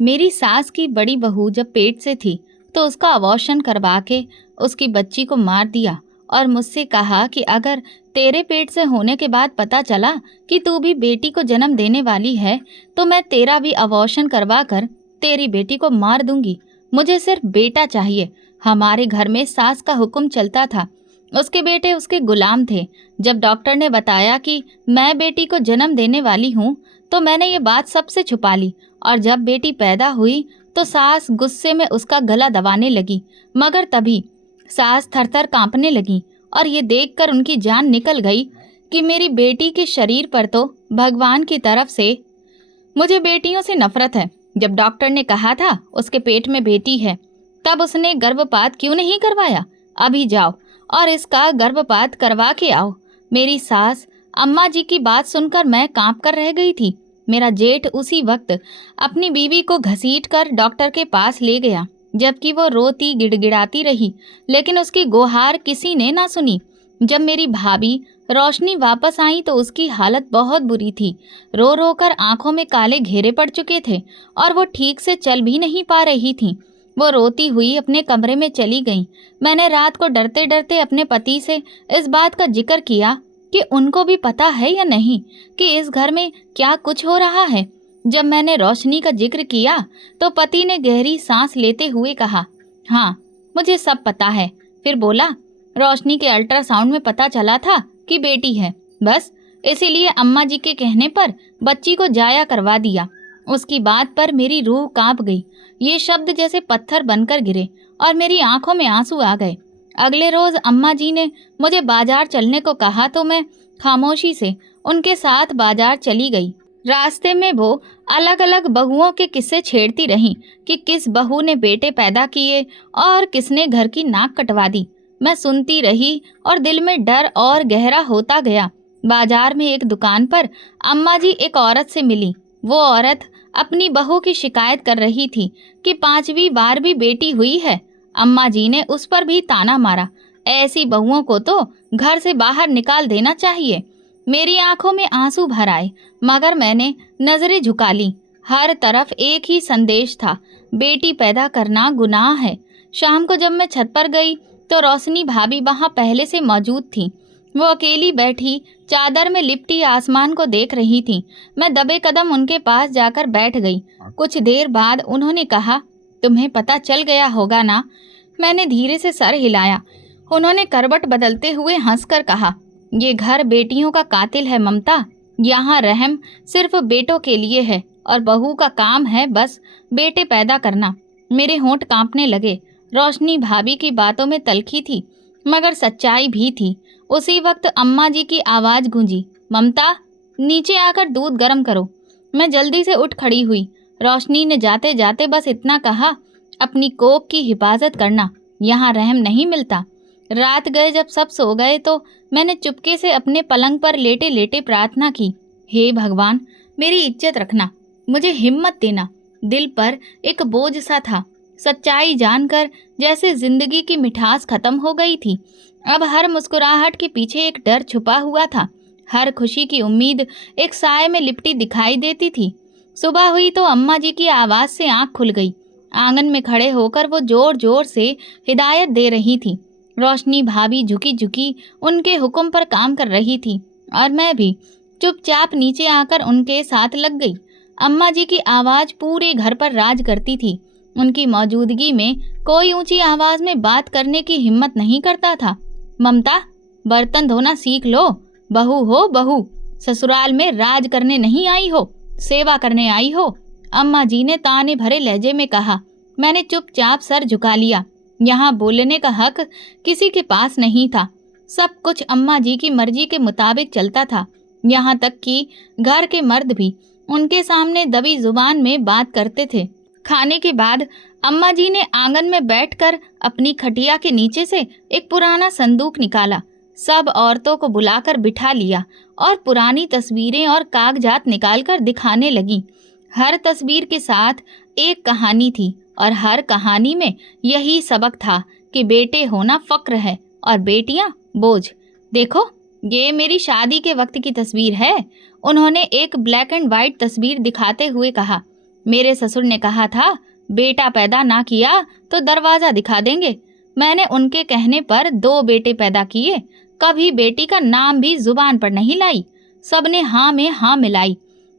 मेरी सास की बड़ी बहू जब पेट से थी तो उसका अबॉर्शन करवा के उसकी बच्ची को मार दिया और मुझसे कहा कि अगर तेरे पेट से होने के बाद पता चला कि तू भी बेटी को जन्म देने वाली है तो मैं तेरा भी अबॉर्शन करवा कर तेरी बेटी को मार दूंगी। मुझे सिर्फ बेटा चाहिए। हमारे घर में सास का हुक्म चलता था, उसके बेटे उसके गुलाम थे। जब डॉक्टर ने बताया कि मैं बेटी को जन्म देने वाली हूँ तो मैंने ये बात सबसे छुपा ली और जब बेटी पैदा हुई तो सास गुस्से में उसका गला दबाने लगी, मगर तभी सास थरथर कांपने लगी और ये देखकर उनकी जान निकल गई कि मेरी बेटी के शरीर पर तो भगवान की तरफ से मुझे बेटियों से नफरत है। जब डॉक्टर ने कहा था उसके पेट में बेटी है तब उसने गर्भपात क्यों नहीं करवाया? अभी जाओ और इसका गर्भपात करवा के आओ। मेरी सास अम्मा जी की बात सुनकर मैं कांप कर रह गई थी। मेरा जेठ उसी वक्त अपनी बीवी को घसीट कर डॉक्टर के पास ले गया, जबकि वो रोती गिड़गिड़ाती रही, लेकिन उसकी गुहार किसी ने ना सुनी। जब मेरी भाभी रोशनी वापस आई तो उसकी हालत बहुत बुरी थी। रो रो कर आंखों में काले घेरे पड़ चुके थे और वो ठीक से चल भी नहीं पा रही थी। वो रोती हुई अपने कमरे में चली गई। मैंने रात को डरते डरते अपने पति से इस बात का जिक्र किया कि उनको भी पता है या नहीं कि इस घर में क्या कुछ हो रहा है। जब मैंने रोशनी का जिक्र किया तो पति ने गहरी सांस लेते हुए कहा, हाँ मुझे सब पता है। फिर बोला, रोशनी के अल्ट्रासाउंड में पता चला था कि बेटी है, बस इसीलिए अम्मा जी के कहने पर बच्ची को जाया करवा दिया। उसकी बात पर मेरी रूह कांप गई। ये शब्द जैसे पत्थर बनकर गिरे और मेरी आंखों में आंसू आ गए। अगले रोज अम्मा जी ने मुझे बाजार चलने को कहा तो मैं खामोशी से उनके साथ बाजार चली गई। रास्ते में वो अलग अलग बहुओं के किस्से छेड़ती रहीं कि किस बहू ने बेटे पैदा किए और किसने घर की नाक कटवा दी। मैं सुनती रही और दिल में डर और गहरा होता गया। बाजार में एक दुकान पर अम्मा जी एक औरत से मिली। वो औरत अपनी बहू की शिकायत कर रही थी कि 5वीं बार भी बेटी हुई है। अम्मा जी ने उस पर भी ताना मारा, ऐसी बहुओं को तो घर से बाहर निकाल देना चाहिए। मेरी आंखों में आंसू भर आए, मगर मैंने नजरें झुका ली। हर तरफ एक ही संदेश था, बेटी पैदा करना गुनाह है। शाम को जब मैं छत पर गई तो रोशनी भाभी वहां पहले से मौजूद थी। वो अकेली बैठी चादर में लिपटी आसमान को देख रही थी। मैं दबे कदम उनके पास जाकर बैठ गई। कुछ देर बाद उन्होंने कहा, तुम्हें पता चल गया होगा ना? मैंने धीरे से सर हिलाया। उन्होंने करवट बदलते हुए हंसकर कहा, ये घर बेटियों का कातिल है ममता। यहाँ रहम सिर्फ बेटों के लिए है और बहू का काम है बस बेटे पैदा करना। मेरे होंठ कांपने लगे। रोशनी भाभी की बातों में तलखी थी, मगर सच्चाई भी थी। उसी वक्त अम्मा जी की आवाज़ गूंजी, ममता नीचे आकर दूध गर्म करो। मैं जल्दी से उठ खड़ी हुई। रोशनी ने जाते जाते बस इतना कहा, अपनी कोख की हिफाजत करना, यहाँ रहम नहीं मिलता। रात गए जब सब सो गए तो मैंने चुपके से अपने पलंग पर लेटे लेटे प्रार्थना की, हे भगवान मेरी इज्जत रखना, मुझे हिम्मत देना। दिल पर एक बोझ सा था। सच्चाई जानकर जैसे जिंदगी की मिठास खत्म हो गई थी। अब हर मुस्कुराहट के पीछे एक डर छुपा हुआ था। हर खुशी की उम्मीद एक साए में लिपटी दिखाई देती थी। सुबह हुई तो अम्मा जी की आवाज़ से आंख खुल गई। आंगन में खड़े होकर वो जोर जोर से हिदायत दे रही थी। रोशनी भाभी झुकी झुकी उनके हुक्म पर काम कर रही थी और मैं भी चुपचाप नीचे आकर उनके साथ लग गई। अम्मा जी की आवाज़ पूरे घर पर राज करती थी। उनकी मौजूदगी में कोई ऊंची आवाज़ में बात करने की हिम्मत नहीं करता था। ममता, बर्तन धोना सीख लो। बहू हो बहू, ससुराल में राज करने नहीं आई हो, सेवा करने आई हो। अम्मा जी ने ताने भरे लहजे में कहा। मैंने चुपचाप सर झुका लिया। यहाँ बोलने का हक किसी के पास नहीं था। सब कुछ अम्मा जी की मर्जी के मुताबिक चलता था। यहाँ तक कि घर के मर्द भी उनके सामने दबी जुबान में बात करते थे। खाने के बाद अम्मा जी ने आंगन में बैठकर अपनी खटिया के नीचे से एक पुराना संदूक निकाला। सब औरतों को बुलाकर बिठा लिया और पुरानी तस्वीरें और कागजात निकालकर दिखाने लगी। हर तस्वीर के साथ एक कहानी थी और हर कहानी में यही सबक था कि बेटे होना फक्र है और बेटियां बोझ। देखो, ये मेरी शादी के वक्त की तस्वीर है। उन्होंने एक ब्लैक एंड वाइट तस्वीर दिखाते हुए कहा। मेरे ससुर ने कहा था, बेटा पैदा ना किया तो दरवाजा दिखा देंगे। मैंने उनके कहने पर 2 बेटे पैदा किए, कभी बेटी का नाम भी जुबान पर नहीं लाई। सबने हाँ में हाँ मिलाई।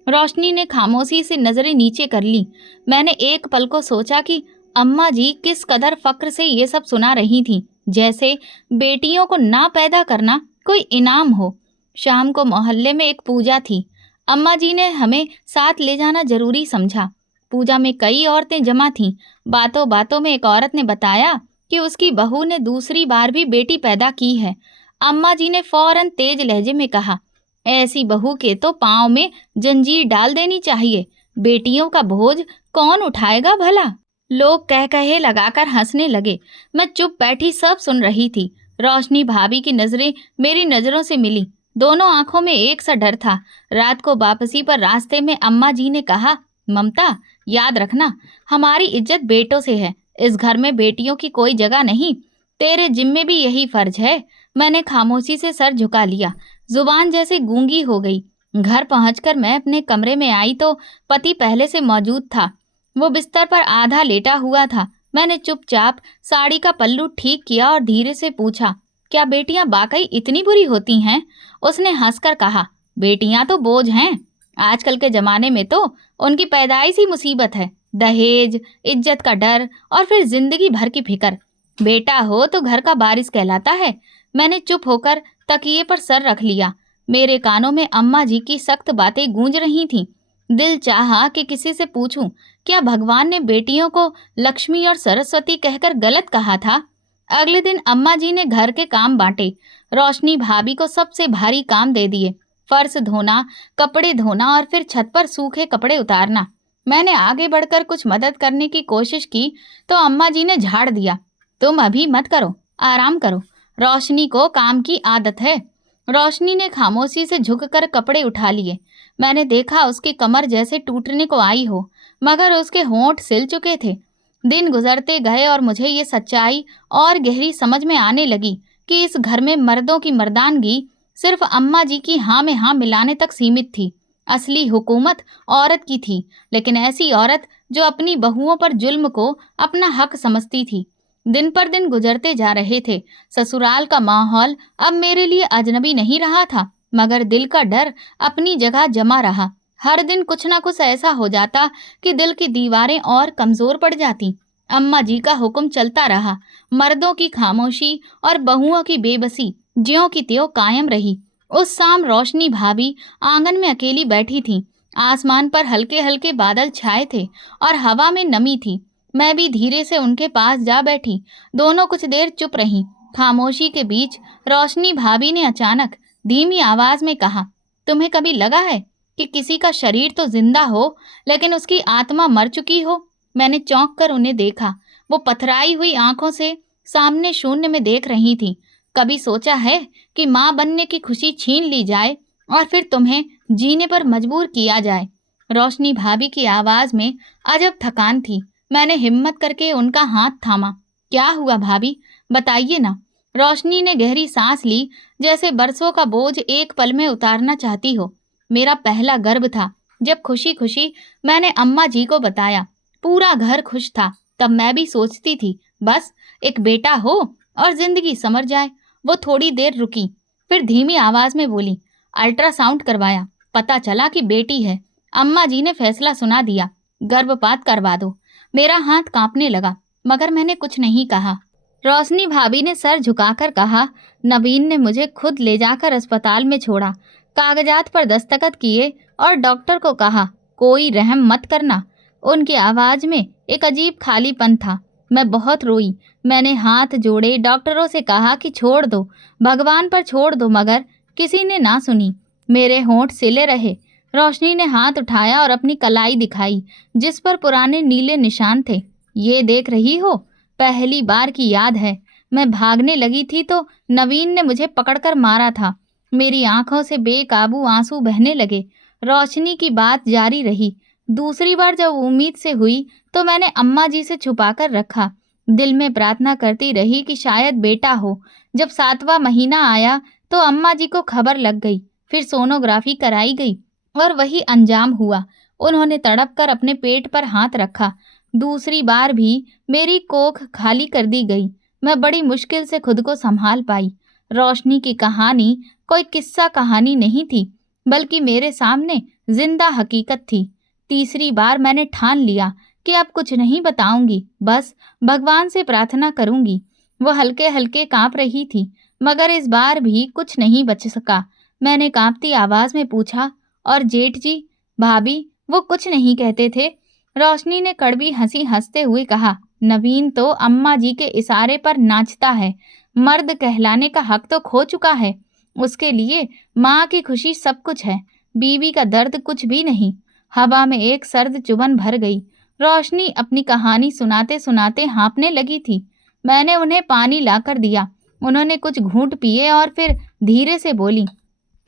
रोशनी ने खामोशी से नजरें नीचे कर ली। मैंने एक पल को सोचा कि अम्मा जी किस कदर फक्र से ये सब सुना रही थीं, जैसे बेटियों को ना पैदा करना कोई इनाम हो। शाम को मोहल्ले में एक पूजा थी। अम्मा जी ने हमें साथ ले जाना जरूरी समझा। पूजा में कई औरतें जमा थीं। बातों बातों में एक औरत ने बताया कि उसकी बहू ने दूसरी बार भी बेटी पैदा की है। अम्मा जी ने फौरन तेज लहजे में कहा, ऐसी बहू के तो पांव में जंजीर डाल देनी चाहिए। बेटियों का बोझ कौन उठाएगा भला। लोग कह कहे लगाकर हंसने लगे। मैं चुप बैठी सब सुन रही थी। रोशनी भाभी की नजरें मेरी नजरों से मिली। दोनों आंखों में एक सा डर था। रात को वापसी पर रास्ते में अम्मा जी ने कहा, ममता याद रखना, हमारी इज्जत बेटों से है। इस घर में बेटियों की कोई जगह नहीं। तेरे जिम्मे भी यही फर्ज है। मैंने खामोशी से सर झुका लिया। जुबान जैसे गूंगी हो गई। घर पहुंचकर मैं अपने कमरे में आई तो पति पहले से मौजूद था। वो बिस्तर पर आधा लेटा हुआ था। मैंने चुपचाप साड़ी का पल्लू ठीक किया और धीरे से पूछा, क्या बेटियां वाकई इतनी बुरी होती हैं? उसने हंसकर कहा, बेटियां तो बोझ हैं। आजकल के जमाने में तो उनकी पैदाइश ही मुसीबत है। दहेज, इज्जत का डर और फिर जिंदगी भर की फिक्र। बेटा हो तो घर का वारिस कहलाता है। मैंने चुप होकर तकिए पर सर रख लिया। मेरे कानों में अम्मा जी की सख्त बातें गूंज रही थीं। दिल चाहा कि किसी से पूछूं, क्या भगवान ने बेटियों को लक्ष्मी और सरस्वती कहकर गलत कहा था? अगले दिन अम्मा जी ने घर के काम बांटे। रोशनी भाभी को सबसे भारी काम दे दिए, फर्श धोना, कपड़े धोना और फिर छत पर सूखे कपड़े उतारना। मैंने आगे बढ़कर कुछ मदद करने की कोशिश की तो अम्मा जी ने झाड़ दिया, तुम अभी मत करो, आराम करो, रोशनी को काम की आदत है। रोशनी ने खामोशी से झुककर कपड़े उठा लिए। मैंने देखा उसकी कमर जैसे टूटने को आई हो, मगर उसके होंठ सिल चुके थे। दिन गुजरते गए और मुझे ये सच्चाई और गहरी समझ में आने लगी कि इस घर में मर्दों की मर्दानगी सिर्फ अम्मा जी की हाँ में हाँ मिलाने तक सीमित थी। असली हुकूमत औरत की थी, लेकिन ऐसी औरत जो अपनी बहुओं पर जुल्म को अपना हक समझती थी। दिन पर दिन गुजरते जा रहे थे। ससुराल का माहौल अब मेरे लिए अजनबी नहीं रहा था, मगर दिल का डर अपनी जगह जमा रहा। हर दिन कुछ ना कुछ ऐसा हो जाता कि दिल की दीवारें और कमजोर पड़ जाती। अम्मा जी का हुक्म चलता रहा। मर्दों की खामोशी और बहुओं की बेबसी ज्यों की त्यों कायम रही। उस शाम रोशनी भाभी आंगन में अकेली बैठी थी। आसमान पर हल्के हल्के बादल छाए थे और हवा में नमी थी। मैं भी धीरे से उनके पास जा बैठी। दोनों कुछ देर चुप रहीं। खामोशी के बीच रोशनी भाभी ने अचानक धीमी आवाज में कहा, तुम्हें कभी लगा है कि किसी का शरीर तो जिंदा हो लेकिन उसकी आत्मा मर चुकी हो? मैंने चौंक कर उन्हें देखा। वो पथराई हुई आंखों से सामने शून्य में देख रही थी। कभी सोचा है कि माँ बनने की खुशी छीन ली जाए और फिर तुम्हें जीने पर मजबूर किया जाए? रोशनी भाभी की आवाज में अजब थकान थी। मैंने हिम्मत करके उनका हाथ थामा। क्या हुआ भाभी, बताइए ना। रोशनी ने गहरी सांस ली, जैसे बरसों का बोझ एक पल में उतारना चाहती हो। मेरा पहला गर्भ था। जब खुशी खुशी मैंने अम्मा जी को बताया, पूरा घर खुश था। तब मैं भी सोचती थी, बस एक बेटा हो और जिंदगी संवर जाए। वो थोड़ी देर रुकी, फिर धीमी आवाज में बोली, अल्ट्रासाउंड करवाया, पता चला कि बेटी है। अम्मा जी ने फैसला सुना दिया, गर्भपात करवा दो। मेरा हाथ कांपने लगा, मगर मैंने कुछ नहीं कहा। रोशनी भाभी ने सर झुकाकर कहा, नवीन ने मुझे खुद ले जाकर अस्पताल में छोड़ा, कागजात पर दस्तखत किए और डॉक्टर को कहा, कोई रहम मत करना। उनकी आवाज में एक अजीब खालीपन था। मैं बहुत रोई। मैंने हाथ जोड़े, डॉक्टरों से कहा कि छोड़ दो, भगवान पर छोड़ दो, मगर किसी ने ना सुनी। मेरे होंठ सिले रहे। रोशनी ने हाथ उठाया और अपनी कलाई दिखाई, जिस पर पुराने नीले निशान थे। ये देख रही हो, पहली बार की याद है। मैं भागने लगी थी तो नवीन ने मुझे पकड़कर मारा था। मेरी आंखों से बेकाबू आंसू बहने लगे। रोशनी की बात जारी रही। दूसरी बार जब उम्मीद से हुई तो मैंने अम्मा जी से छुपाकर रखा। दिल में प्रार्थना करती रही कि शायद बेटा हो। जब 7वां महीना आया तो अम्मा जी को खबर लग गई। फिर सोनोग्राफी कराई गई और वही अंजाम हुआ। उन्होंने तड़प कर अपने पेट पर हाथ रखा। दूसरी बार भी मेरी कोख खाली कर दी गई। मैं बड़ी मुश्किल से खुद को संभाल पाई। रोशनी की कहानी कोई किस्सा कहानी नहीं थी, बल्कि मेरे सामने जिंदा हकीकत थी। तीसरी बार मैंने ठान लिया कि अब कुछ नहीं बताऊंगी, बस भगवान से प्रार्थना करूंगी। वो हल्के हल्के कांप रही थी, मगर इस बार भी कुछ नहीं बच सका। मैंने कांपती आवाज में पूछा, और जेठ जी, भाभी, वो कुछ नहीं कहते थे? रोशनी ने कड़वी हंसी हंसते हुए कहा, नवीन तो अम्मा जी के इशारे पर नाचता है। मर्द कहलाने का हक तो खो चुका है। उसके लिए माँ की खुशी सब कुछ है, बीवी का दर्द कुछ भी नहीं। हवा में एक सर्द चुभन भर गई। रोशनी अपनी कहानी सुनाते सुनाते हाँफने लगी थी। मैंने उन्हें पानी लाकर दिया। उन्होंने कुछ घूंट पिए और फिर धीरे से बोली,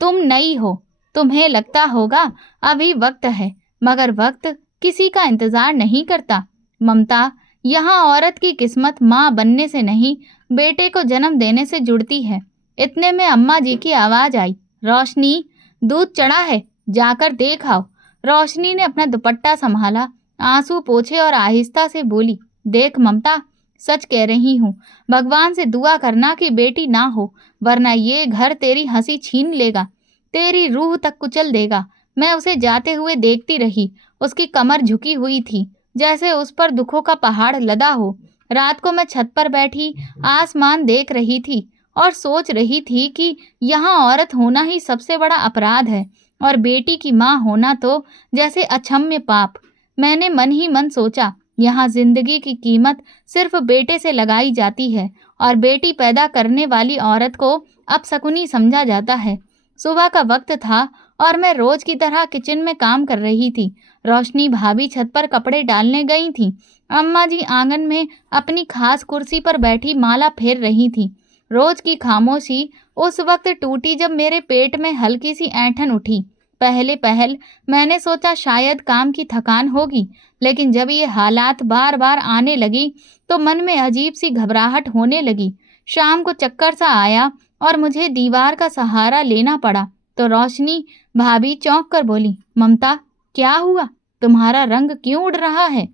तुम नई हो, तुम्हें लगता होगा अभी वक्त है, मगर वक्त किसी का इंतजार नहीं करता। ममता, यहाँ औरत की किस्मत माँ बनने से नहीं, बेटे को जन्म देने से जुड़ती है। इतने में अम्मा जी की आवाज आई, रोशनी, दूध चढ़ा है, जाकर देख आओ। रोशनी ने अपना दुपट्टा संभाला, आंसू पोंछे और आहिस्ता से बोली, देख ममता, सच कह रही हूँ, भगवान से दुआ करना कि बेटी ना हो, वरना ये घर तेरी हंसी छीन लेगा, तेरी रूह तक कुचल देगा। मैं उसे जाते हुए देखती रही। उसकी कमर झुकी हुई थी, जैसे उस पर दुखों का पहाड़ लदा हो। रात को मैं छत पर बैठी आसमान देख रही थी और सोच रही थी कि यहाँ औरत होना ही सबसे बड़ा अपराध है, और बेटी की माँ होना तो जैसे अक्षम्य पाप। मैंने मन ही मन सोचा, यहाँ जिंदगी की कीमत सिर्फ बेटे से लगाई जाती है, और बेटी पैदा करने वाली औरत को अपशकुनी समझा जाता है। सुबह का वक्त था और मैं रोज की तरह किचन में काम कर रही थी। रोशनी भाभी छत पर कपड़े डालने गई थी। अम्मा जी आंगन में अपनी खास कुर्सी पर बैठी माला फेर रही थी। रोज की खामोशी उस वक्त टूटी जब मेरे पेट में हल्की सी ऐंठन उठी। पहले पहल मैंने सोचा शायद काम की थकान होगी, लेकिन जब ये हालात बार बार आने लगी तो मन में अजीब सी घबराहट होने लगी। शाम को चक्कर सा आया और मुझे दीवार का सहारा लेना पड़ा। तो रोशनी भाभी चौंक कर बोली, ममता, क्या हुआ? तुम्हारा रंग क्यों उड़ रहा है?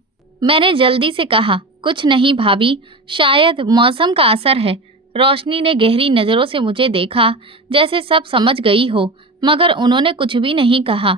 मैंने जल्दी से कहा, कुछ नहीं भाभी, शायद मौसम का असर है। रोशनी ने गहरी नज़रों से मुझे देखा, जैसे सब समझ गई हो, मगर उन्होंने कुछ भी नहीं कहा।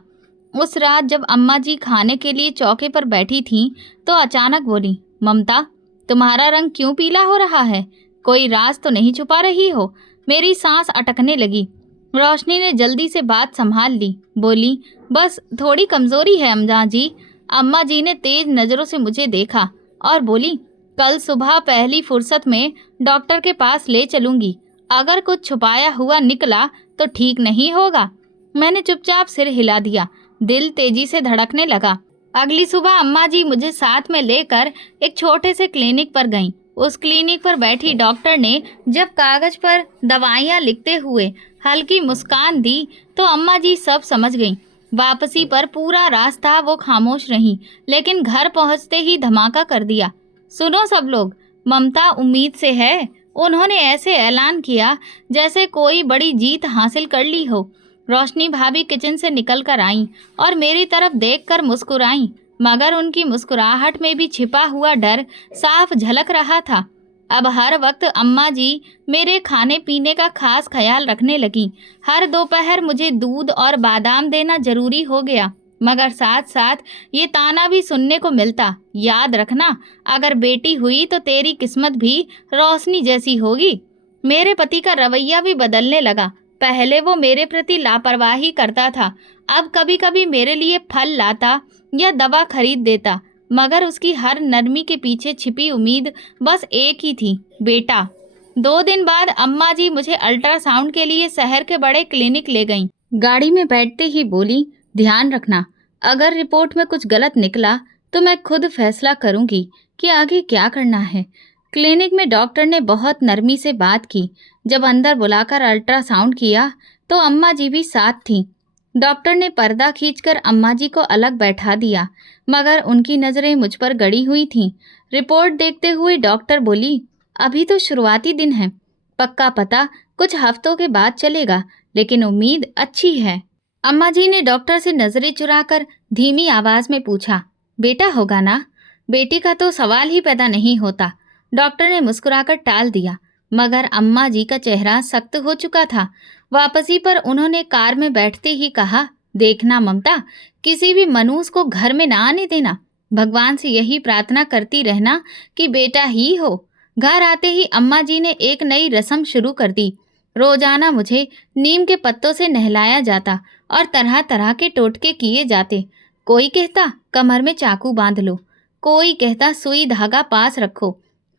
उस रात जब अम्मा जी खाने के लिए चौके पर बैठी थीं, तो अचानक बोली, ममता, तुम्हारा रंग क्यों पीला हो रहा है? कोई राज तो नहीं छुपा रही हो? मेरी सांस अटकने लगी। रोशनी ने जल्दी से बात संभाल ली, बोली, बस थोड़ी कमजोरी है अम्मा जी। अम्मा जी ने तेज नज़रों से मुझे देखा और बोली, कल सुबह पहली फुर्सत में डॉक्टर के पास ले चलूंगी। अगर कुछ छुपाया हुआ निकला तो ठीक नहीं होगा। मैंने चुपचाप सिर हिला दिया। दिल तेजी से धड़कने लगा। अगली सुबह अम्मा जी मुझे साथ में लेकर एक छोटे से क्लिनिक पर गईं। उस क्लिनिक पर बैठी डॉक्टर ने जब कागज पर दवाइयाँ लिखते हुए हल्की मुस्कान दी तो अम्मा जी सब समझ गईं। वापसी पर पूरा रास्ता वो खामोश रहीं, लेकिन घर पहुंचते ही धमाका कर दिया। सुनो सब लोग, ममता उम्मीद से है। उन्होंने ऐसे ऐलान किया जैसे कोई बड़ी जीत हासिल कर ली हो। रोशनी भाभी किचन से निकल कर आईं और मेरी तरफ देखकर मुस्कुराईं, मगर उनकी मुस्कुराहट में भी छिपा हुआ डर साफ झलक रहा था। अब हर वक्त अम्मा जी मेरे खाने पीने का खास ख्याल रखने लगीं। हर दोपहर मुझे दूध और बादाम देना जरूरी हो गया, मगर साथ साथ ये ताना भी सुनने को मिलता, याद रखना, अगर बेटी हुई तो तेरी किस्मत भी रोशनी जैसी होगी। मेरे पति का रवैया भी बदलने लगा। पहले वो मेरे प्रति लापरवाही करता था, अब कभी कभी मेरे लिए फल लाता या दवा खरीद देता, मगर उसकी हर नरमी के पीछे छिपी उम्मीद बस एक ही थी, बेटा। 2 दिन बाद अम्मा जी मुझे अल्ट्रासाउंड के लिए शहर के बड़े क्लिनिक ले गईं। गाड़ी में बैठते ही बोली, ध्यान रखना, अगर रिपोर्ट में कुछ गलत निकला तो मैं खुद फैसला करूंगी कि आगे क्या करना है। क्लिनिक में डॉक्टर ने बहुत नरमी से बात की। जब अंदर बुलाकर अल्ट्रासाउंड किया तो अम्मा जी भी साथ थीं। डॉक्टर ने पर्दा खींचकर अम्मा जी को अलग बैठा दिया, मगर उनकी नज़रें मुझ पर गड़ी हुई थीं। रिपोर्ट देखते हुए डॉक्टर बोली, अभी तो शुरुआती दिन है, पक्का पता कुछ हफ्तों के बाद चलेगा, लेकिन उम्मीद अच्छी है। अम्मा जी ने डॉक्टर से नजरें चुराकर धीमी आवाज में पूछा, बेटा होगा ना? बेटी का तो सवाल ही पैदा नहीं होता। डॉक्टर ने मुस्कुराकर टाल दिया, मगर अम्मा जी का चेहरा सख्त हो चुका था। वापसी पर उन्होंने कार में बैठते ही कहा, देखना ममता, किसी भी मनुष्य को घर में ना आने देना। भगवान से यही प्रार्थना करती रहना कि बेटा ही हो। घर आते ही अम्मा जी ने एक नई रस्म शुरू कर दी। रोजाना मुझे नीम के पत्तों से नहलाया जाता और तरह तरह के टोटके किए जाते। कोई कहता कमर में चाकू बांध लो, कोई कहता सुई धागा पास रखो,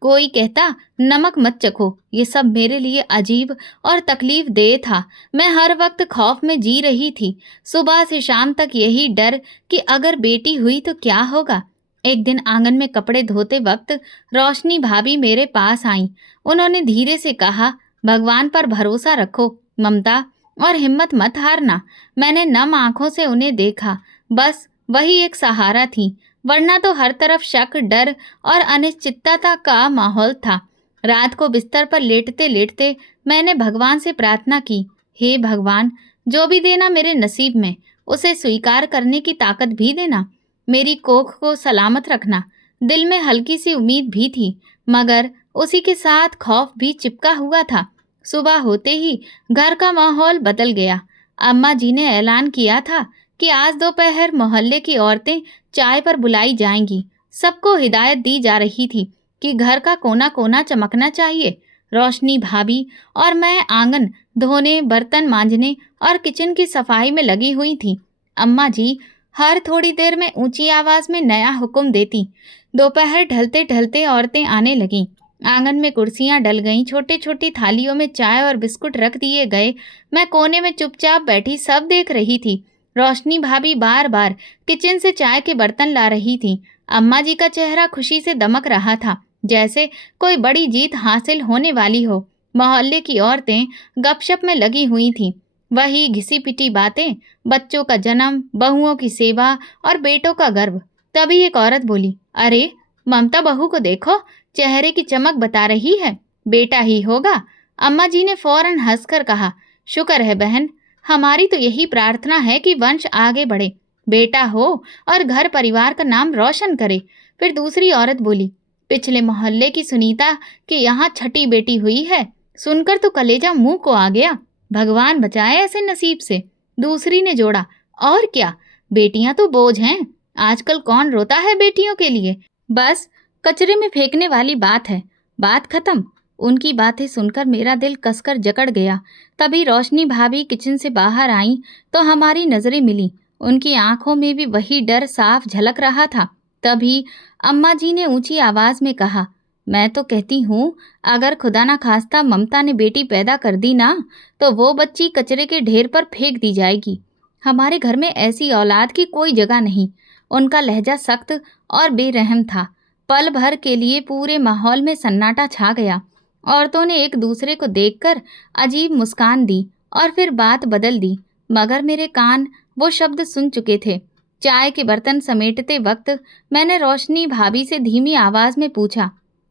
कोई कहता नमक मत चखो। ये सब मेरे लिए अजीब और तकलीफ देह था। मैं हर वक्त खौफ में जी रही थी। सुबह से शाम तक यही डर कि अगर बेटी हुई तो क्या होगा। एक दिन आंगन में कपड़े धोते वक्त रोशनी भाभी मेरे पास आई। उन्होंने धीरे से कहा, भगवान पर भरोसा रखो ममता, और हिम्मत मत हारना। मैंने नम आंखों से उन्हें देखा। बस वही एक सहारा थी, वरना तो हर तरफ शक, डर और अनिश्चितता का माहौल था। रात को बिस्तर पर लेटते लेटते मैंने भगवान से प्रार्थना की, हे भगवान, जो भी देना मेरे नसीब में, उसे स्वीकार करने की ताकत भी देना। मेरी कोख को सलामत रखना। दिल में हल्की सी उम्मीद भी थी, मगर उसी के साथ खौफ भी चिपका हुआ था। सुबह होते ही घर का माहौल बदल गया। अम्मा जी ने ऐलान किया था कि आज दोपहर मोहल्ले की औरतें चाय पर बुलाई जाएंगी। सबको हिदायत दी जा रही थी कि घर का कोना कोना चमकना चाहिए। रोशनी भाभी और मैं आंगन धोने, बर्तन मांजने और किचन की सफाई में लगी हुई थी। अम्मा जी हर थोड़ी देर में ऊंची आवाज में नया हुक्म देती। दोपहर ढलते ढलते औरतें आने लगीं। आंगन में कुर्सियां डल गईं, छोटे छोटी थालियों में चाय और बिस्कुट रख दिए गए। मैं कोने में चुपचाप बैठी सब देख रही थी। रोशनी भाभी बार बार किचन से चाय के बर्तन ला रही थी। अम्मा जी का चेहरा खुशी से दमक रहा था, जैसे कोई बड़ी जीत हासिल होने वाली हो। मोहल्ले की औरतें गपशप में लगी हुई थीं। वही घिसी पिटी बातें, बच्चों का जन्म, बहुओं की सेवा और बेटों का गर्व। तभी एक औरत बोली, अरे ममता बहू को देखो, चेहरे की चमक बता रही है, बेटा ही होगा। अम्मा जी ने फौरन हंसकर कहा, शुक्र है बहन, हमारी तो यही प्रार्थना है कि वंश आगे बढ़े, बेटा हो और घर परिवार का नाम रोशन करे। फिर दूसरी औरत बोली, पिछले मोहल्ले की सुनीता कि यहाँ छठी बेटी हुई है, सुनकर तो कलेजा मुंह को आ गया। भगवान बचाए ऐसे नसीब से। दूसरी ने जोड़ा, और क्या, बेटियां तो बोझ हैं, आजकल कौन रोता है बेटियों के लिए, बस कचरे में फेंकने वाली बात है। बात खत्म। उनकी बातें सुनकर मेरा दिल कसकर जकड़ गया। तभी रोशनी भाभी किचन से बाहर आई तो हमारी नजरें मिली। उनकी आंखों में भी वही डर साफ झलक रहा था। तभी अम्मा जी ने ऊंची आवाज में कहा, मैं तो कहती हूँ, अगर खुदा ना खास्ता ममता ने बेटी पैदा कर दी ना, तो वो बच्ची कचरे के ढेर पर फेंक दी जाएगी। हमारे घर में ऐसी औलाद की कोई जगह नहीं। उनका लहजा सख्त और बेरहम था। पल भर के लिए पूरे माहौल में सन्नाटा छा गया। औरतों ने एक दूसरे को देखकर अजीब मुस्कान दी और फिर बात बदल दी, मगर मेरे कान वो शब्द सुन चुके थे। चाय के बर्तन समेटते वक्त मैंने रोशनी भाभी से धीमी आवाज में पूछा,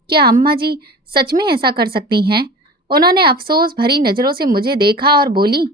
क्या अम्मा जी सच में ऐसा कर सकती हैं? उन्होंने अफसोस भरी नज़रों से मुझे देखा और बोली,